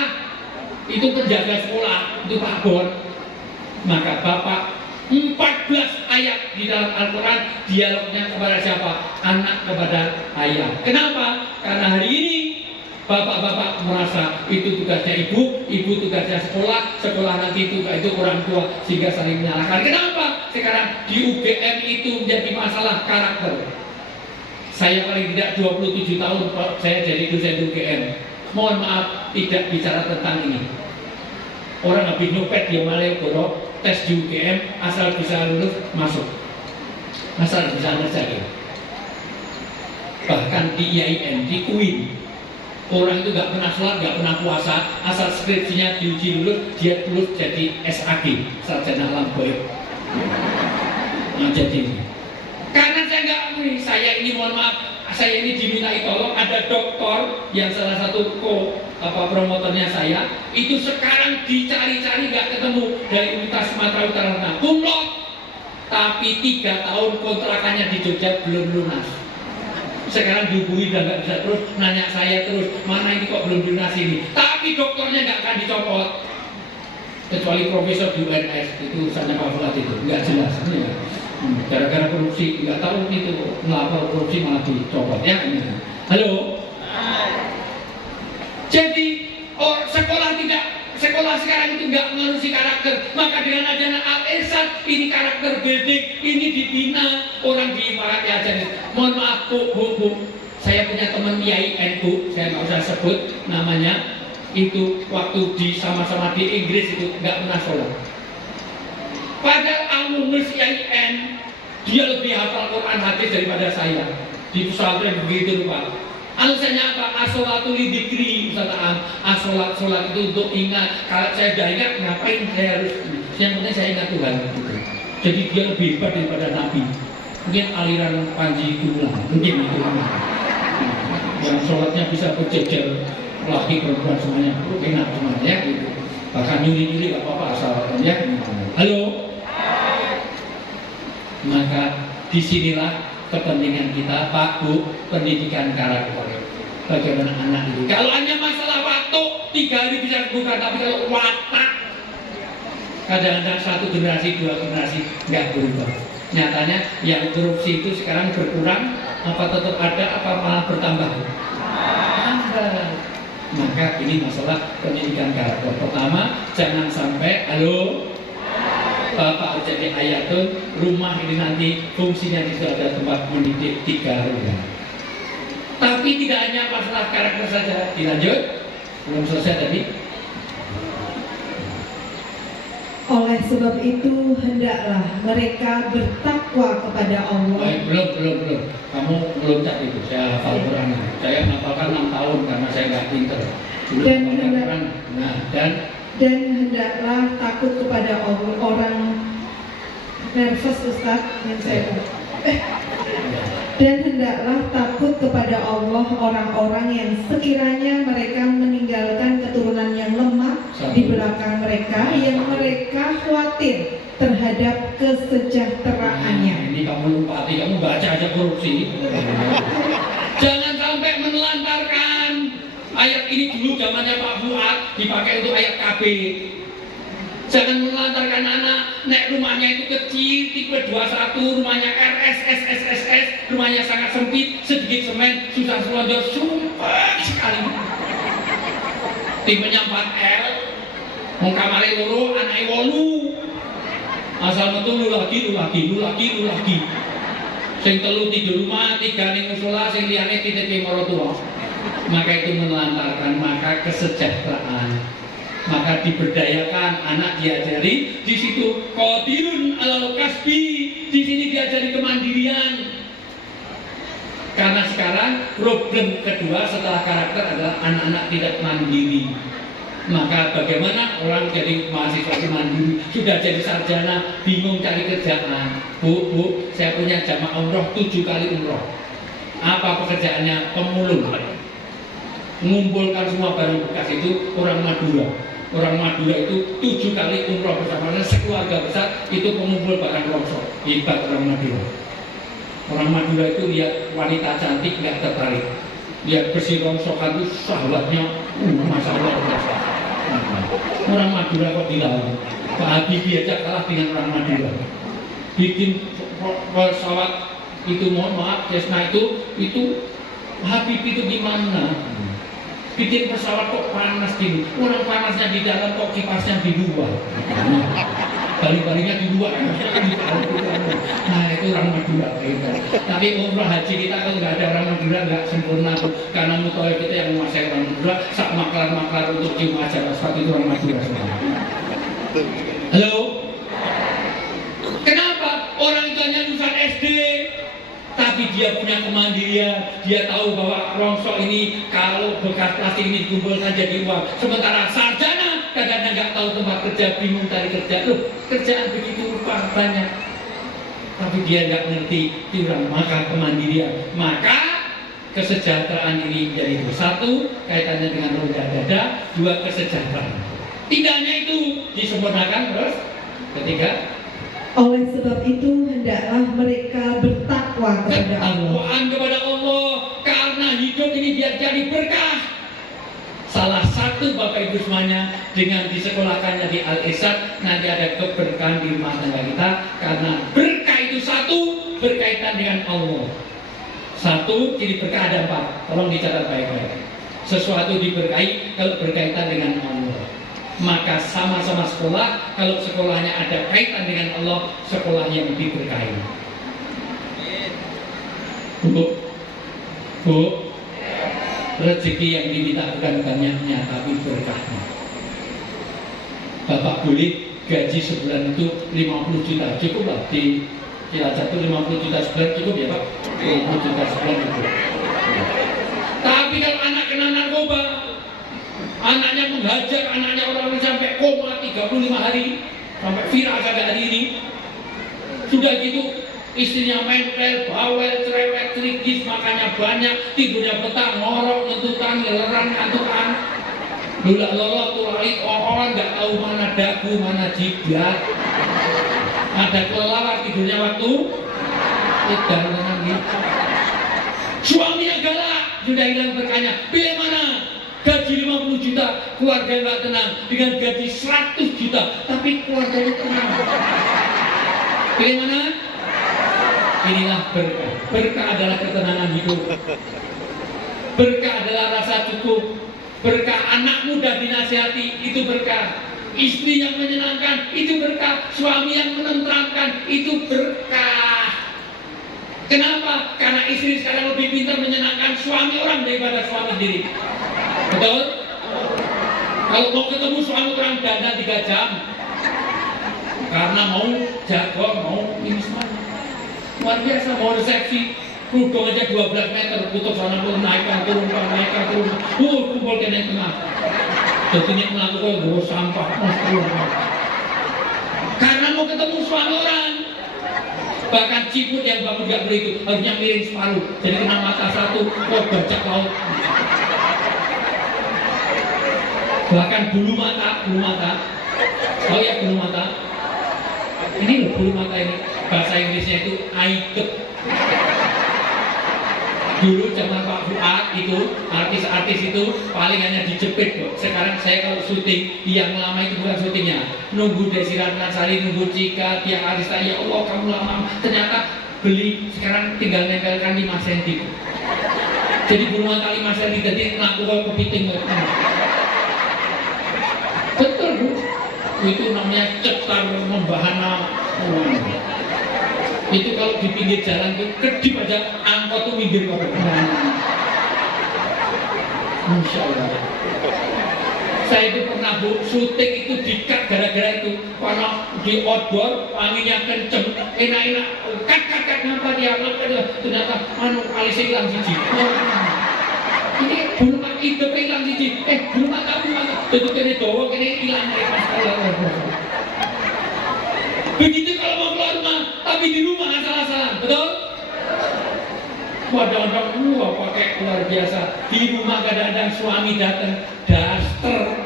itu penjaga sekolah, itu Pak Bon. Maka Bapak 14 ayat di dalam Al-Quran dialognya kepada siapa? Anak kepada ayah. Kenapa? Karena hari ini bapak-bapak merasa itu tugasnya ibu tugasnya sekolah, sekolah nanti itu orang tua, sehingga saling menyalahkan. Kenapa? Sekarang di UGM itu menjadi masalah karakter. Saya paling tidak 27 tahun saya jadi dosen di UGM. Mohon maaf tidak bicara tentang ini. Orang habis nyopet dia malah borok tes di UGM, asal bisa lulus masuk, asal bisa ngerjain. Bahkan di IAIN, di UIN, orang itu gak pernah sholat, gak pernah puasa, asal skripsinya diuji lulus, dia lulus jadi SAG, sarjana alam gaib. Nah jadi, karena saya ini mohon maaf, saya ini dimintai tolong, ada dokter yang salah satu promotornya saya, itu sekarang dicari-cari gak ketemu dari Universitas Sumatera Utara, kumlot, tapi 3 tahun kontrakannya di Jogja belum lunas. Sekarang dihubungi udah gak bisa terus, nanya saya terus, mana ini kok belum lunas ini. Tapi dokternya gak akan dicopot, kecuali profesor di UNS, itu urusannya Pak Fuad itu, gak jelas ya. Gara-gara korupsi, nggak tahu itu melapor korupsi malah dicopot ya. Halo. Jadi sekolah sekarang itu nggak mengurusi karakter. Maka dengan adanya Al-Irsyad ini karakter building, ini dibina orang di Imarat ya. Mohon maaf bu, saya punya teman IAIN bu, saya nggak usah sebut namanya. Itu waktu sama-sama di Inggris itu nggak pernah sholat. Pada alumnus IAIN dia lebih hafal Quran hadis daripada saya. Di pesantren begitu Pak. Alasannya apa? As-sholatu lidzikri, Ustaz Am. As-sholat itu untuk ingat. Kalau saya sudah ingat, ngapain saya harus? Yang penting saya ingat Tuhan. Jadi dia lebih hebat daripada Nabi. Mungkin aliran Panji Gumilang, mungkin itu. Yang sholatnya bisa berjejer, laki perempuan semuanya, enak semuanya gitu. Bahkan nyuri-nyuri gak apa-apa asal ya. Halo. Maka disinilah kepentingan kita Pak Bu, pendidikan karakter. Bagaimana anak itu? Kalau hanya masalah waktu 3 hari bisa bukan, tapi kalau watak kadang-kadang 1 generasi 2 generasi nggak berubah. Nyatanya yang korupsi itu sekarang berkurang, apa tetap ada, apa malah bertambah? Ada. Maka ini masalah pendidikan karakter. Pertama, jangan sampai Bapak jadi ayatun, rumah ini nanti fungsinya di situ ada tempat mendidik 3 rumah. Tapi tidak hanya masalah karakter saja. Dilanjut, belum selesai tadi. Oleh sebab itu hendaklah mereka bertakwa kepada Allah. Belum. Kamu belum cak itu. Saya hafal Quran. Saya menghafalkan 6 tahun karena saya nggak pinter. Dan hendaklah takut kepada orang nervous Ustaz yang saya dan hendaklah takut kepada Allah orang-orang yang sekiranya mereka meninggalkan keturunan yang lemah di belakang mereka yang mereka khawatir terhadap kesejahteraannya. Ini kamu lupa, kamu baca aja korupsi. Jangan sampai menelantarkan. Ayat ini dulu zamannya Pak Fuad dipakai untuk ayat KB. Jangan menelantarkan anak, nek rumahnya itu kecil, tipe 21, rumahnya RS, SSSS, rumahnya sangat sempit, sedikit semen, susah selonjor, sumpah sekali. Tipenya 4L, mau kamarnya loro, anaknya 8. Asal metu lu lagi. Sing telu tidur rumah, 3 ning mushola, sing liyane titip maratuwa. Maka itu menelantarkan, maka kesejahteraan. Maka diberdayakan, anak diajari di situ qadirun alal kasbi, di sini diajari kemandirian. Karena sekarang problem kedua setelah karakter adalah anak-anak tidak mandiri. Maka bagaimana orang jadi mahasiswa mandiri, sudah jadi sarjana, bingung cari kerjaan. Bu, saya punya jamaah umroh 7 kali umroh. Apa pekerjaannya? Pemulung. Mengumpulkan semua barang bekas itu orang Madura. Orang Madura itu 7 kali umroh bersama sekeluarga besar, itu pengumpul barang longsor. Hebat orang Madura. Orang Madura itu lihat wanita cantik nggak tertarik. Lihat bersih rongsokan itu sahabatnya, Masya Allah. Orang Madura kok dilawan. Pak Habibie aja kalah dengan orang Madura. Bikin pesawat itu, mohon maaf, Cessna itu Habibie itu gimana? Bikin pesawat kok panas gini, orang panasnya di dalam kok kipasnya di luar. Balik-baliknya di luar. Nah itu orang Madura gitu. Tapi umroh haji kita kalau nggak ada orang Madura nggak sempurna tuh. Karena mutoy kita yang menguasai orang Madura, sak maklar-maklar untuk cium ajar asfalt itu orang Madura semua. Halo? Kenapa? Orang itu hanya lulusan SD, tapi dia punya kemandirian. Dia tahu bahwa rongsok ini kalau bekas plastik ini dikumpulkan jadi uang. Sementara sarjana kadang-kadang nggak tahu tempat kerja, bingung cari kerja. Loh, kerjaan begitu rupa banyak, tapi dia nggak ngerti kurang. Maka kemandirian, maka kesejahteraan ini menjadi satu kaitannya dengan roda dada, dua kesejahteraan. Tidak hanya itu disempurnakan terus. Ketiga, oleh sebab itu hendaklah mereka bertakwa kepada Allah. Ketakwaan kepada Allah, karena hidup ini biar jadi berkah. Salah satu Bapak Ibu semuanya dengan disekolahkannya di Al-Irsyad, nanti ada keberkahan di rumah tangga kita, karena berkah itu satu berkaitan dengan Allah. Satu ciri berkah ada 4, tolong dicatat baik-baik. Sesuatu diberkahi kalau berkaitan dengan Allah. Maka sama-sama sekolah, kalau sekolahnya ada kaitan dengan Allah, sekolah yang diberkahi. Bu, rezeki yang diminta bukan banyaknya, tapi berkahnya. Bapak boleh gaji sebulan itu 50 juta, cukup lah di Cilacap itu 50 juta sebulan cukup ya Pak? 50 juta sebulan cukup. Tapi kalau anak kena narkoba, anaknya menghajar, anaknya orang sampai koma 35 hari, sampai viral kagak hari ini. Sudah gitu istrinya mentel, bawel, cerewet, cerigis, makannya banyak, tidurnya petang, ngorok, lentutan, ngeleran, ngantukan. Lula lolo, tulalit, orang nggak tahu mana dagu, mana jidat. Ada kelelawar tidurnya waktu dan dengan gitu. Suaminya galak, sudah hilang berkahnya. Pilih mana? Gaji 50 juta, keluarga nggak tenang. Dengan gaji 100 juta, tapi keluarganya tenang. Pilih mana? Inilah berkah. Berkah adalah ketenangan hidup. Berkah adalah rasa cukup. Berkah anak muda dinasihati, itu berkah. Istri yang menyenangkan, itu berkah. Suami yang menenteramkan, itu berkah. Kenapa? Karena istri sekarang lebih pintar menyenangkan suami orang daripada suami sendiri. Betul? Kalau mau ketemu suami orang dandan 3 jam, karena mau jago, mau ini semuanya. Luar biasa, mau resepsi, kerudung aja 12 meter, putus sana pun naikkan, turunkan, kumpul ke yang tengah. Jadi ini melakukan bawa sampah, karena mau ketemu suami orang. Bahkan ciput yang bangun gak boleh itu, harusnya miring separuh, jadi kena mata satu, bajak laut. Bahkan bulu mata, oh ya bulu mata. Ini loh bulu mata ini, bahasa Inggrisnya itu eye gap. Dulu zaman Pak Fuad itu, artis-artis itu paling hanya dijepit kok. Sekarang saya kalau syuting, yang lama itu bukan syutingnya. Nunggu Desi Ratnasari, nunggu Cika, tiang Arista, ya Allah kamu lama. Ternyata beli, sekarang tinggal nempelkan 5 cm. Jadi bulu mata 5 cm, jadi ngaku kalau kepiting. Betul Bu, itu namanya cetar membahana. Itu kalau di pinggir jalan itu kedip aja angkot tuh minggir Bapak. Insya Allah. Saya itu pernah Bu, syuting itu di-cut gara-gara itu. Karena di outdoor anginnya kenceng, enak-enak, cut ngapa dia, ternyata alisnya hilang siji. Ini bulu mata itu hilang siji. Bulu mata tutup ini doang, ini hilang begitu kalau mau keluar rumah, tapi di rumah asal-asalan, betul? Wadah-wadah, pakai luar biasa. Di rumah kadang-kadang suami datang, daster.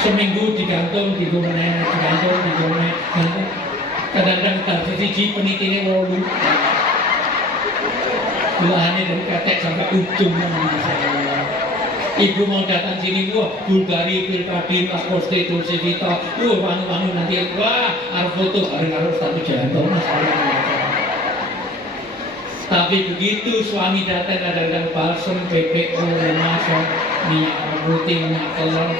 Seminggu digantung, digomene, kadang-kadang daster siji penitinya wolu. Belahannya dari ketek sampai ujung. Ibu mau datang sini, wah, Bulgari, Pilkadi, Pakoste, Dolce Vita, wangi-wangi nanti, wah, harus foto, harus satu jantung. Tapi begitu suami datang, kadang-kadang balsem, PPO, masuk, minyak putih, minyak telur,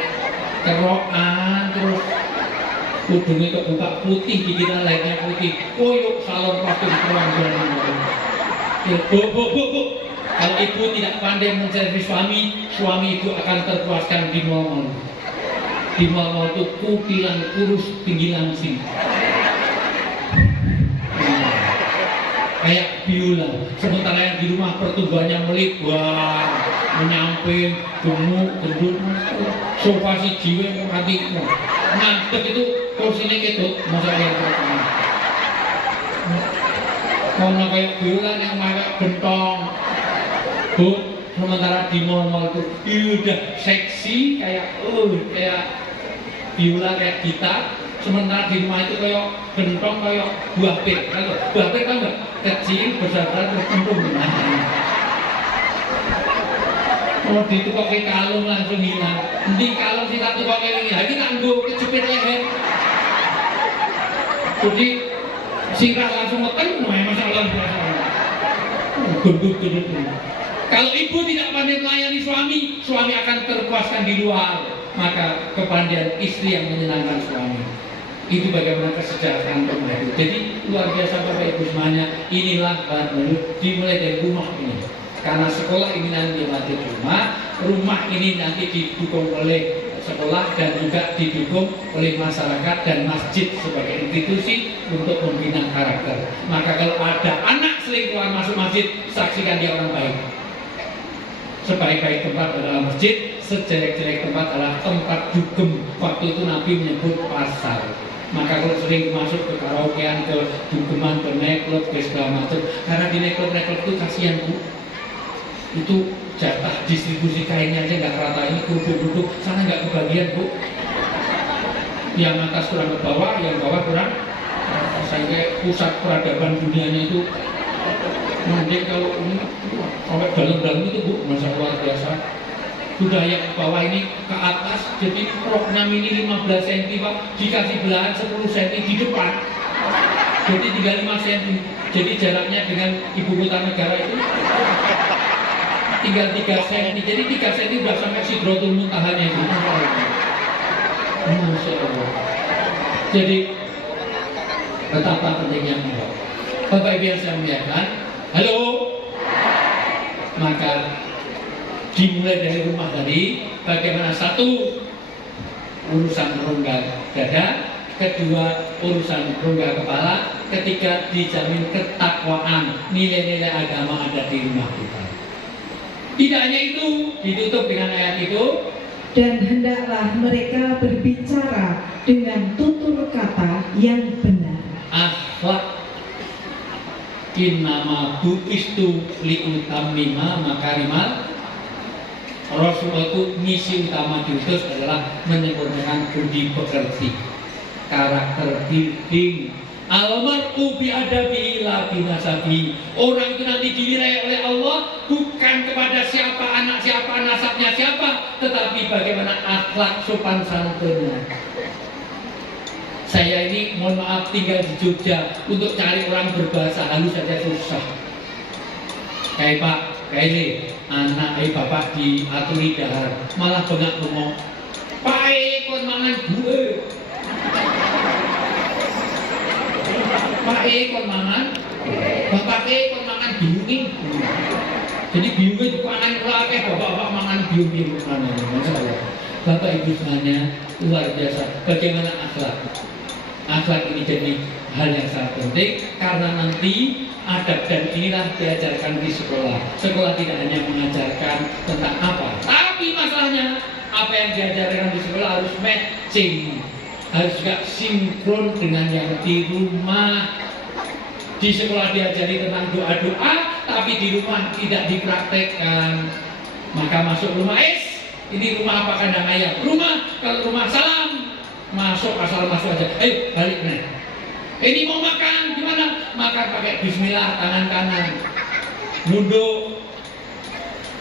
kerokan, terus ujungnya kok buka putih, gigitan lainnya putih, koyok, salon pasti dikeluang. Bu. Kalau ibu tidak pandai menservis suami, suami ibu akan terpuaskan di mall. Di mall itu kutilan kurus tinggi langsing. Kayak biola. Sementara yang di rumah pertumbuhannya melebar, menyamping, gemuk, gendut, sofa si jiwa mati. Ngantuk itu kursinya gitu, masa yang pertama. Mau kayak biola yang kayak gentong. Bu, sementara di mall itu udah seksi kayak biola kayak gitar, sementara di rumah itu kayak gentong kayak buah pir. Buah pir kan enggak kecil, besar terus empuk. Oh, ditukoke kalung langsung hilang. Nanti kalung kita tukoke wingi, lagi nganggo kejepit leher. Jadi sirah langsung meten, masalah. Gendut. Kalau ibu tidak pandai melayani suami akan terpuaskan di luar. Maka kepandaian istri yang menyenangkan suami. Itu bagaimana kesejahteraan rumah itu. Jadi luar biasa Bapak Ibu semuanya. Inilah baru dimulai dari rumah ini. Karena sekolah ini nanti di rumah ini nanti didukung oleh sekolah dan juga didukung oleh masyarakat dan masjid sebagai institusi untuk membina karakter. Maka kalau ada anak sering keluar masuk masjid, saksikan dia orang baik. Sebaik-baik tempat adalah masjid, sejelek-jelek tempat adalah tempat dugem. Waktu itu Nabi menyebut pasar. Maka kalau sering masuk ke karaokean, ke dugeman, ke nightclub, ke segala macam, karena di nightclub itu kasihan Bu. Itu jatah distribusi kainnya aja nggak rata, ini duduk sana nggak kebagian Bu. Yang atas kurang ke bawah, yang bawah kurang. Sampai pusat peradaban dunianya itu mungkin kalau ini sampai dalam-dalam itu Bu, masa luar biasa. Budaya ke bawah ini ke atas, jadi roknya mini 15 cm Pak, dikasih belahan 10 cm di depan, jadi tinggal 5 cm. Jadi jaraknya dengan ibu kota negara itu tinggal 3 cm, jadi 3 cm udah sampai Sidratul Muntahanya itu. Masya Allah. Jadi betapa pentingnya Allah. Bapak Ibu yang saya muliakan, halo. Maka dimulai dari rumah tadi, bagaimana satu urusan rongga dada, kedua urusan rongga kepala, ketiga dijamin ketakwaan, nilai-nilai agama ada di rumah kita. Tidak hanya itu, ditutup dengan ayat itu, dan hendaklah mereka berbicara dengan tutur kata yang benar. Akhlak. Innama bu'istu li'utammima makarimal Rasulullah itu misi utama diutus adalah menyempurnakan budi pekerti, karakter diri. Almar'u bi adabi ila binasabi. Orang itu nanti dinilai oleh Allah bukan kepada siapa anak siapa, nasabnya siapa, tetapi bagaimana akhlak sopan santunnya. Saya ini mohon maaf tinggal di Jogja, untuk cari orang berbahasa halus saja susah. Kayak Pak, kayak ini anak bapak diaturi dahar, malah bengak ngomong, Pak kon mangan gue. Pak kon mangan, bapak kon mangan biungin. Jadi biungin juga anak keluarga, bapak mangan biung-biung mana? Masalah. Bapak ibu semuanya luar biasa. Bagaimana akhlak? Akhlak ini jadi hal yang sangat penting karena nanti adab dan inilah diajarkan di sekolah. Sekolah tidak hanya mengajarkan tentang apa, tapi masalahnya apa yang diajarkan di sekolah harus matching, harus juga sinkron dengan yang di rumah. Di sekolah diajari tentang doa-doa, tapi di rumah tidak dipraktekkan. Maka masuk rumah, ini rumah apa kandang ayam? Rumah, kalau rumah salam, masuk asal masuk aja. Ayo balik nih. Ini mau makan gimana? Makan pakai bismillah, tangan kanan. Nunduk.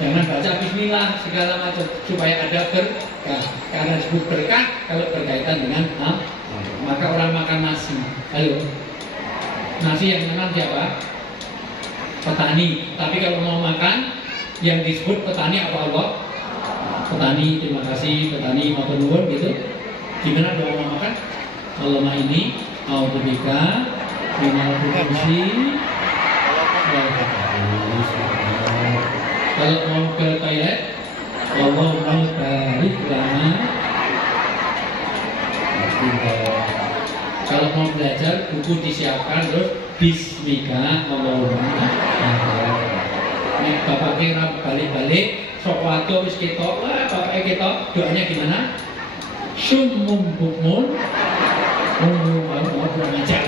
Jangan baca bismillah segala macam supaya ada berkah. Karena disebut berkah kalau berkaitan dengan maka orang makan nasi. Halo. Nasi yang menang siapa? Petani. Tapi kalau mau makan yang disebut petani apa Allah? Petani, terima kasih petani matur nuwun gitu. Gimana doa mau makan? Allahumma ini a'udzubika minal khubuthi wal khaba'is. Kalau mau ke toilet, Allahumma barik lana. Kalau mau belajar, buku disiapkan terus bismika Allahumma. Nek bapak kira balik-balik, sok wato wis ketok, wah bapak ketok, doanya gimana? Summum bukmun. Kurang ajar.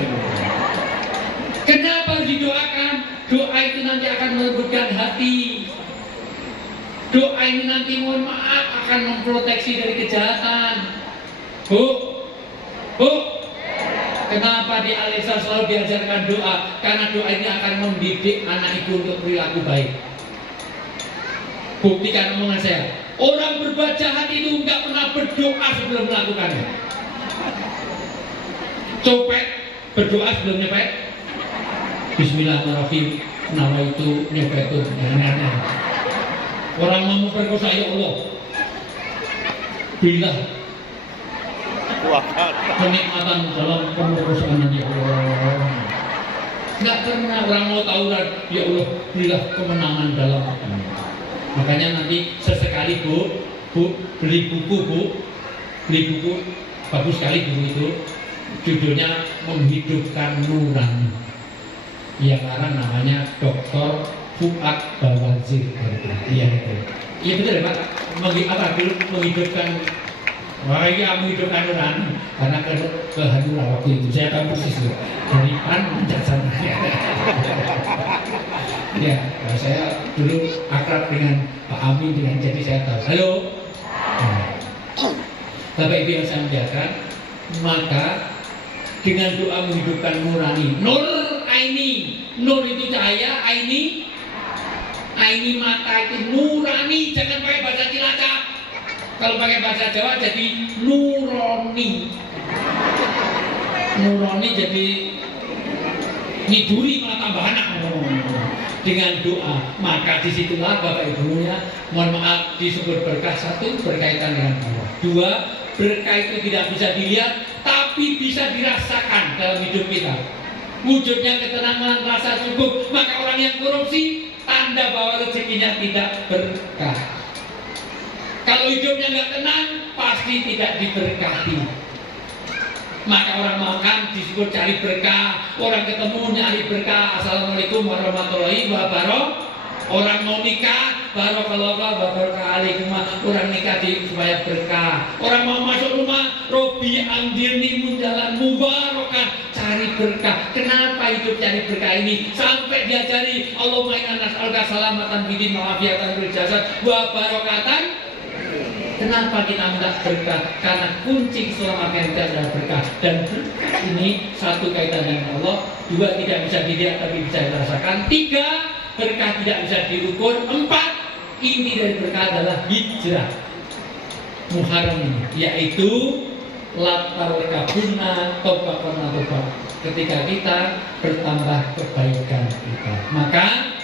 Kenapa harus didoakan? Doa itu nanti akan melembutkan hati. Doa ini nanti mohon maaf akan memproteksi dari kejahatan. Bu, kenapa di Al-Ihsan selalu diajarkan doa? Karena doa ini akan mendidik anak ibu untuk perilaku baik. Buktikan omongan saya. Orang berbuat jahat itu nggak pernah berdoa sebelum melakukannya. Copet berdoa sebelum nyepet. Bismillahirrahmanirrahim. Nama itu nyepetun. Orang mau memperkosa ya Allah. Bila kenikmatan dalam pemerkosaan ya Allah. Nggak pernah orang mau tawuran ya Allah. Bila kemenangan dalam. Makanya nanti sesekali bu beli buku bagus sekali buku itu. Judulnya Menghidupkan Nurani. Yang karena namanya Dr. Fuad Bawazir. Iya itu. Iya betul ya Pak. Menghidupkan. Wah iya menghidupkan nurani. Karena kehanura waktu itu saya tahu persis itu. Dari PAN menjajah. Ya, saya dulu akrab dengan Pak Amin dengan jadi saya tahu. Halo. Bapak Ibu yang saya muliakan, maka dengan doa menghidupkan nurani. Nur aini, nur itu cahaya, aini mata itu nurani. Jangan pakai bahasa Cilacap. Kalau pakai bahasa Jawa jadi nuroni. Nuroni jadi ngiduri malah tambah anak. Dengan doa, maka disitulah Bapak Ibunya, mohon maaf disebut berkah. Satu, berkaitan dengan Allah. Dua, berkah itu tidak bisa dilihat tapi bisa dirasakan dalam hidup kita. Wujudnya ketenangan, rasa cukup. Maka orang yang korupsi tanda bahwa rezekinya tidak berkah. Kalau hidupnya nggak tenang pasti tidak diberkati. Maka orang makan disebut cari berkah, orang ketemu nyari berkah. Assalamualaikum warahmatullahi wabarakatuh. Orang mau nikah, barakallahu wabarakatuh. Orang nikah supaya berkah. Orang mau masuk rumah, Robi andirni munjalan mubarakan. cari berkah. Kenapa hidup cari berkah ini? Sampai diajari Allahumma inna nas'aluka salamatan fid din wa afiatan fil jasad wa barakatan. Kenapa kita minta berkah? Karena kunci keselamatan kita adalah berkah. Dan berkah ini satu kaitan dengan Allah, dua tidak bisa dilihat tapi bisa dirasakan, tiga berkah tidak bisa diukur, empat inti dari berkah adalah hijrah. Muharram ini, yaitu latar kabuna toba karena toba. Ketika kita bertambah kebaikan kita, maka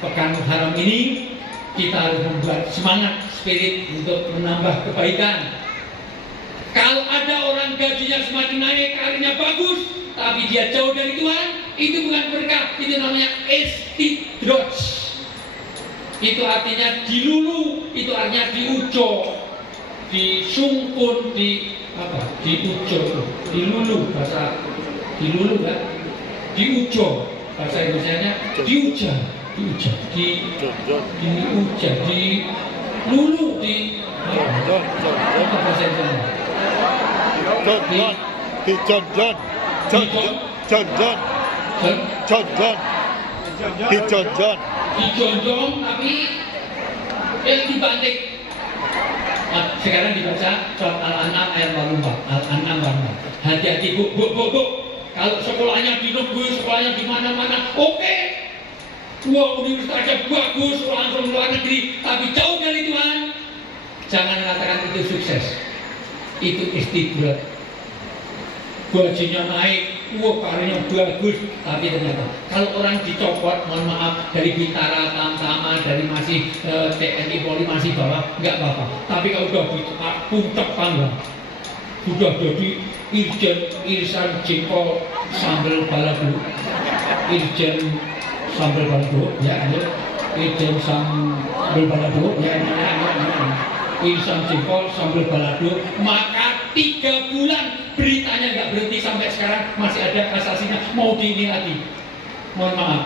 pekan Muharram ini kita harus membuat semangat spirit untuk menambah kebaikan. Kalau ada orang gajinya semakin naik, karirnya bagus, tapi dia jauh dari Tuhan, itu bukan berkah, itu namanya istidroj. Itu artinya dilulu, itu artinya diujo, disungkun, diujo, dilulu bahasa dilulu kan, diujo bahasa Indonesianya diuja, diuja, dilulu, apa bahasa Indonesia? Dijonjong tapi dibanting. Sekarang dibaca surat Al-An'am ayat 84. Al-An'am 84. Hati-hati bu. Kalau sekolahnya di negeri, sekolahnya di mana-mana, oke. Wah, universitasnya bagus, langsung luar negeri, tapi jauh dari Tuhan. Jangan mengatakan itu sukses. Itu istidroj. Gajinya naik, wah karirnya bagus, tapi ternyata kalau orang dicopot, mohon maaf, dari Bintara, Tamtama, dari masih TNI Polri masih bawah, nggak apa-apa. Tapi kalau udah di puncak tangga, sudah jadi Irjen Jengkol Sambal Balado, Irjen Sambal Balado, ya, Irjen Sambal Balado, ya, Irjen Jengkol Sambal Balado, maka 3 bulan beritanya nggak berhenti sampai sekarang masih ada kasasinya, mau ini lagi. Mohon maaf,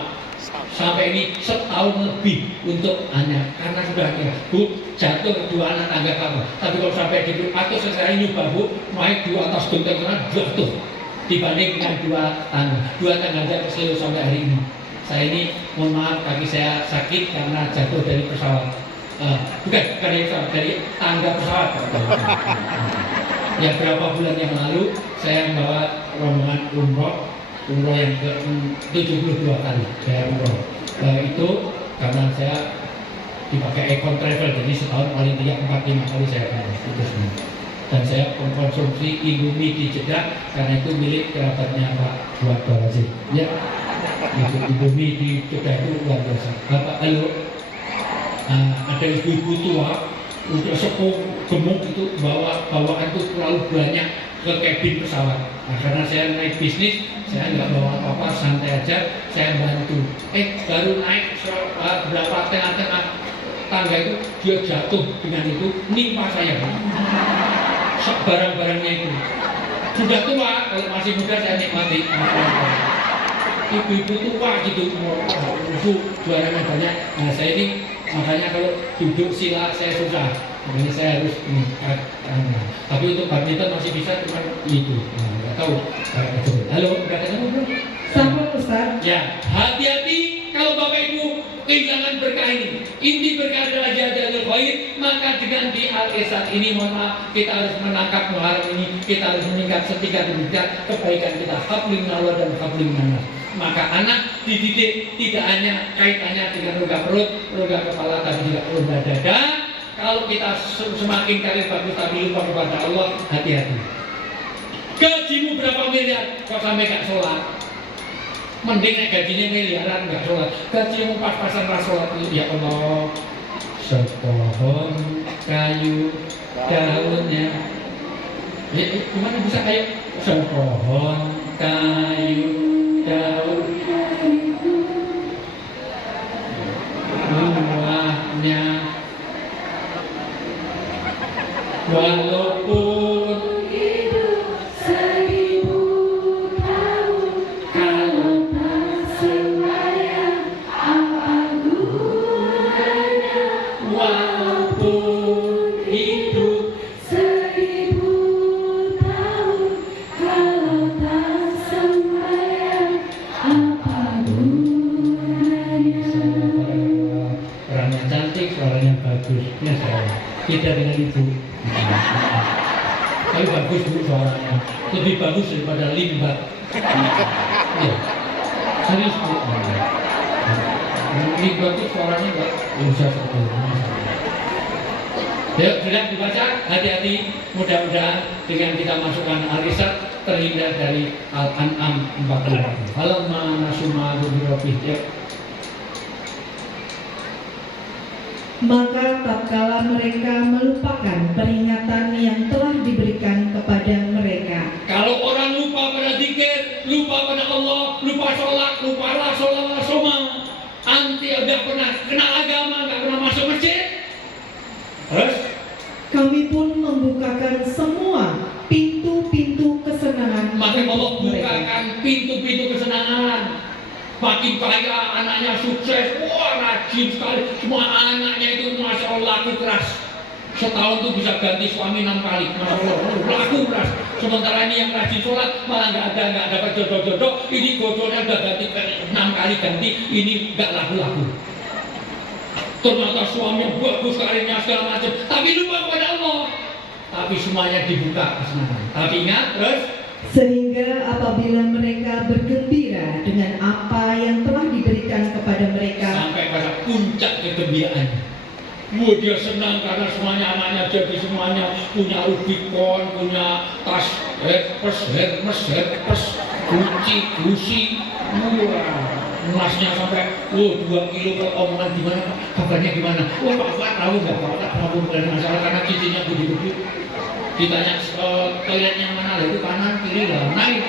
sampai ini setahun lebih untuk hanya karena sudah akhirnya bu jatuh 2 anak tangga kamu. Tapi kalau sampai di atau selesai nyoba bu naik 2 atas genteng sana jatuh dibanding dengan 2 tangga aja keseluruh sampai hari ini. Saya ini mohon maaf kaki saya sakit karena jatuh dari pesawat. Bukan dari pesawat, dari tangga pesawat. Ya berapa bulan yang lalu saya membawa rombongan umroh yang ke-72 kali saya umroh. Itu karena saya dipakai Econ Travel, jadi setahun paling tidak 4-5 kali saya itu semua. Dan saya mengkonsumsi Indomie di Jeddah karena itu milik kerabatnya Pak Fuad Bawazir. Ya, itu Indomie di Jeddah itu luar biasa. Bapak halo, ada ibu-ibu tua udah sepuh gemuk itu bawaan itu terlalu banyak ke kabin pesawat. Nah, karena saya naik bisnis, saya nggak bawa apa-apa, santai aja, saya bantu. Baru naik berapa tengah-tengah tangga itu dia jatuh dengan itu nimpa saya. Barang-barangnya itu sudah tua, kalau masih muda saya nikmati. Ibu-ibu tua gitu, juaranya banyak. Nah saya ini makanya kalau duduk sila saya susah, makanya saya harus ini tapi untuk badminton masih bisa, cuma itu nggak tahu. Halo, udah ketemu belum? Sama Ustaz. Ya, hati-hati kalau Bapak Ibu kehilangan berkah ini. Inti berkah adalah jadalul khair, maka dengan di Al-Isad ini mohon maaf, kita harus menangkap Muharram ini, kita harus meningkat setingkat kebaikan kita, hablum minallah dan hablum minannas. Maka anak dididik tidak hanya kaitannya dengan rongga perut, rongga kepala, tapi juga rongga dada. Kalau kita semakin karir bagus tapi lupa kepada Allah, hati-hati. Gajimu berapa miliar, kok sampai gak sholat? Mending gajinya miliaran gak sholat. Gajimu pas-pasan gak sholat, ya Allah. Sepohon kayu daunnya, ya, gimana bisa kayak sepohon kayu daun buahnya walaupun hidup 1000 tahun, kalau tak sembahyang apa gunanya? walaupun hidup 1000 tahun, kalau tak sembahyang Tapi bagus Bu suaranya, lebih bagus daripada Limbat. Iya, serius Bu. Limbat itu suaranya nggak bisa seperti ini. Yuk, sudah dibaca, hati-hati. Mudah-mudahan dengan kita masukkan Al-Isra terhindar dari Al-An'am 40. Falamma nasuma bi. Yuk. Maka tatkala mereka melupakan peringatan yang telah diberikan kepada mereka, Kalau orang lupa pada zikir, lupa pada Allah, lupa sholat, lupa sholat soma, anti udah pernah kenal agama, nggak pernah masuk masjid. Terus kami pun membukakan semua pintu-pintu kesenangan maka Allah untuk mereka. bukakan pintu-pintu kesenangan. Makin kaya, anaknya sukses, wah rajin sekali. Semua anaknya itu masya Allah laku keras. Setahun tuh bisa ganti suami 6 kali, masya Allah, laku keras. Sementara ini yang rajin sholat malah nggak dapat jodoh-jodoh. Ini jodohnya udah ganti 6 kali ganti, ini nggak laku-laku. Ternyata suaminya bagus, karirnya segala macam, tapi lupa kepada Allah. Tapi semuanya dibuka kesenangan. Tapi ingat terus. Sehingga apabila mereka bergembira dengan apa yang telah diberikan kepada mereka, Sampai pada puncak kegembiraan. Wah dia senang karena semuanya anaknya jadi semuanya punya Rubicon, punya tas, pers, guci, wah emasnya sampai 2 kilo ke omongan gimana Pak, kabarnya gimana? Wah Pak Fuad tahu nggak Pak, tahu bukan masalah karena cincinnya gede-gede. Ditanya toilet yang mana, itu kanan kiri lah, naik.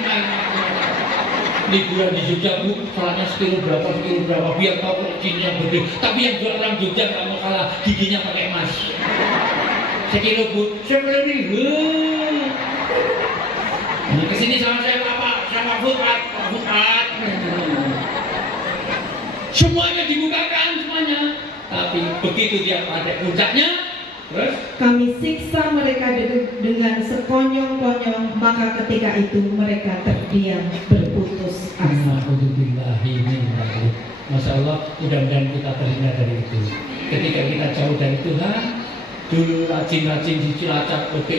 Liburan di Jogja Bu, sholatnya sekilo berapa, biar tahu kok cincinnya gede. Tapi yang jual orang Jogja nggak mau kalah, giginya pakai emas. Sekilo Bu, 10.000. Nah, kesini sama saya sama Fuad. Semuanya dibukakan semuanya. Tapi begitu dia pada puncaknya, terus kami siksa mereka dengan sekonyong-konyong, maka ketika itu mereka terdiam berputus asa. Masya Allah, mudah-mudahan kita terhindar dari itu. Ketika kita jauh dari Tuhan, dulu rajin-rajin di Cilacap, oke,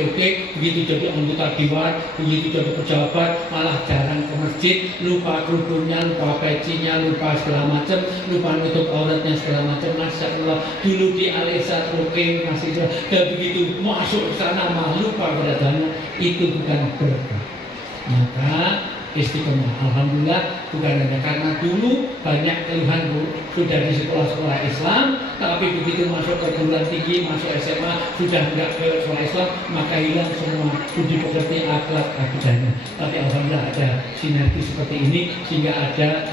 begitu jadi anggota dewan, begitu jadi pejabat, malah jarang ke masjid, lupa kerudungnya, lupa pecinya, lupa segala macam, lupa nutup auratnya segala macam. Masya Allah, dulu di Al-Isra oke, masih dan begitu masuk ke sana malah lupa beradanya, itu bukan berkah. Maka istiqomah, alhamdulillah, bukan hanya karena dulu banyak keluhan Bu, sudah di sekolah-sekolah Islam, tapi begitu masuk ke perguruan tinggi, masuk SMA, sudah enggak ke sekolah Islam, maka hilang semua budi pekerti, akhlak, akidahnya. Tapi alhamdulillah ada sinergi seperti ini, sehingga ada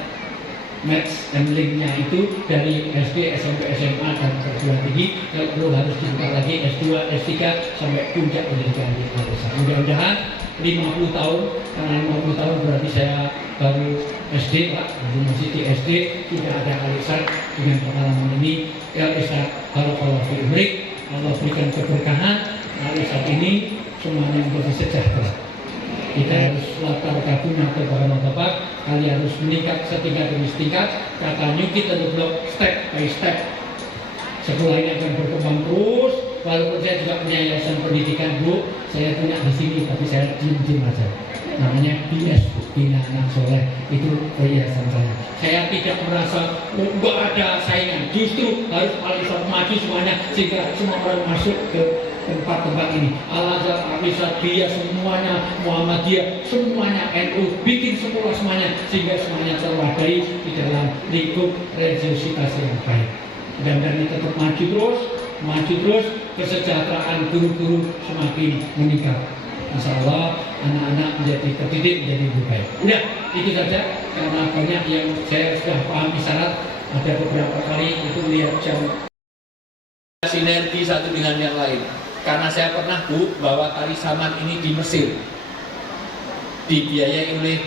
match and linknya itu dari SD, SMP, SMA, dan perguruan tinggi. Kalau perlu harus dibuka lagi S2, S3 sampai puncak pendidikan di Indonesia. Mudah-mudahan 50 tahun, karena 50 tahun berarti saya baru SD Pak, masih di SD sudah ada Al-Isra. Dengan pengalaman ini Al-Isra barakallahu fi umrik, Allah berikan keberkahan. Al-Isra ini semuanya menjadi sejahtera. Kita harus latar kabun atau bapak, kalian harus meningkat setingkat demi setingkat. Kata New Kid Develop step by step. Sekolah ini akan berkembang terus. Walaupun saya juga punya yayasan pendidikan Bu, saya punya di sini, tapi saya diem aja. Namanya BS, Bina Anak Soleh, itu yayasan saya. Saya tidak merasa nggak ada saingan, justru harus Al-Isra maju semuanya sehingga semua orang masuk ke tempat-tempat ini. Al-Azhar, Al-Isra, dia semuanya, Muhammadiyah, semuanya NU, bikin sekolah semuanya sehingga semuanya terwadai di dalam lingkup religiositas yang baik. Mudah-mudahan ini tetap maju terus, kesejahteraan guru-guru semakin meningkat. Insya Allah anak-anak menjadi terdidik, menjadi lebih baik. Udah, itu saja karena banyak yang saya sudah pahami syarat. Ada beberapa kali itu lihat jam. Sinergi satu dengan yang lain. Karena saya pernah Bu bawa tari saman ini di Mesir, dibiayai oleh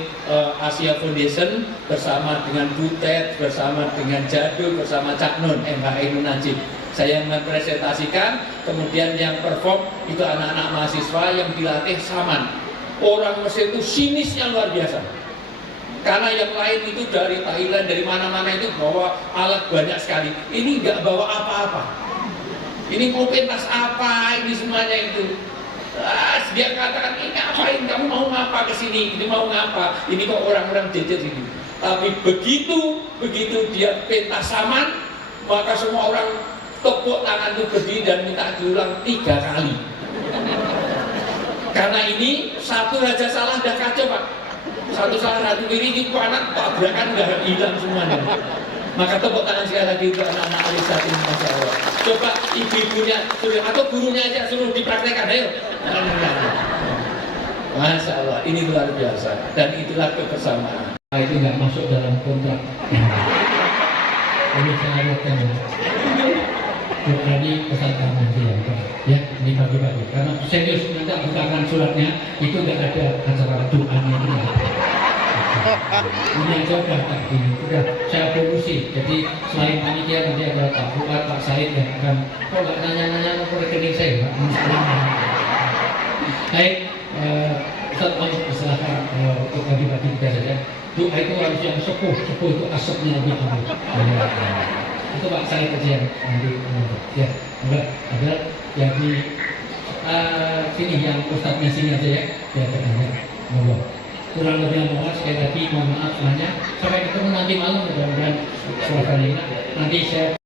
Asia Foundation bersama dengan Butet, bersama dengan Jadul, bersama Cak Nun, MHI Najib. Saya mempresentasikan, kemudian yang perform itu anak-anak mahasiswa yang dilatih saman. Orang Mesir itu sinisnya luar biasa. Karena yang lain itu dari Thailand, dari mana-mana itu bawa alat banyak sekali. Ini nggak bawa apa-apa. Ini mau pentas apa, ini semuanya itu. dia katakan, ini ngapain, kamu mau ngapa kesini, ini mau ngapa, ini kok orang-orang jejer ini. Tapi begitu dia pentas saman, maka semua orang tepuk tangan itu berdiri dan minta diulang 3 kali. Karena ini satu raja salah udah kacau Pak. Satu salah satu kiri itu anak tabrakan udah hilang semuanya. Maka tepuk tangan sekali lagi untuk anak-anak Alisat ini, Masya Allah. Coba ibu-ibunya atau gurunya aja suruh dipraktekkan, ayo. Masya Allah, ini luar biasa. Dan itulah kebersamaan. Itu nggak masuk dalam kontrak. Ini saya lihatkan ya. Jadi pesan kami ya, ini bagi-bagi. Karena serius nanti bukakan suratnya, itu nggak ada acara doanya ini. Ini aja udah saya promosi. Jadi selain panitia nanti ada Pak Fuad, Pak Said yang akan kok nggak nanya-nanya ke rekening saya, Pak. Baik, Ustaz Om silahkan untuk bagi-bagi kita saja. Doa itu harus yang sepuh itu asapnya lebih tinggi. Itu Pak Said aja yang nanti ya, enggak ada yang di sini yang Ustadznya sini aja ya, ya ternyata monggo. Kurang lebih mohon sekali lagi mohon maaf semuanya. Sampai ketemu nanti malam mudah-mudahan suasana ini nanti saya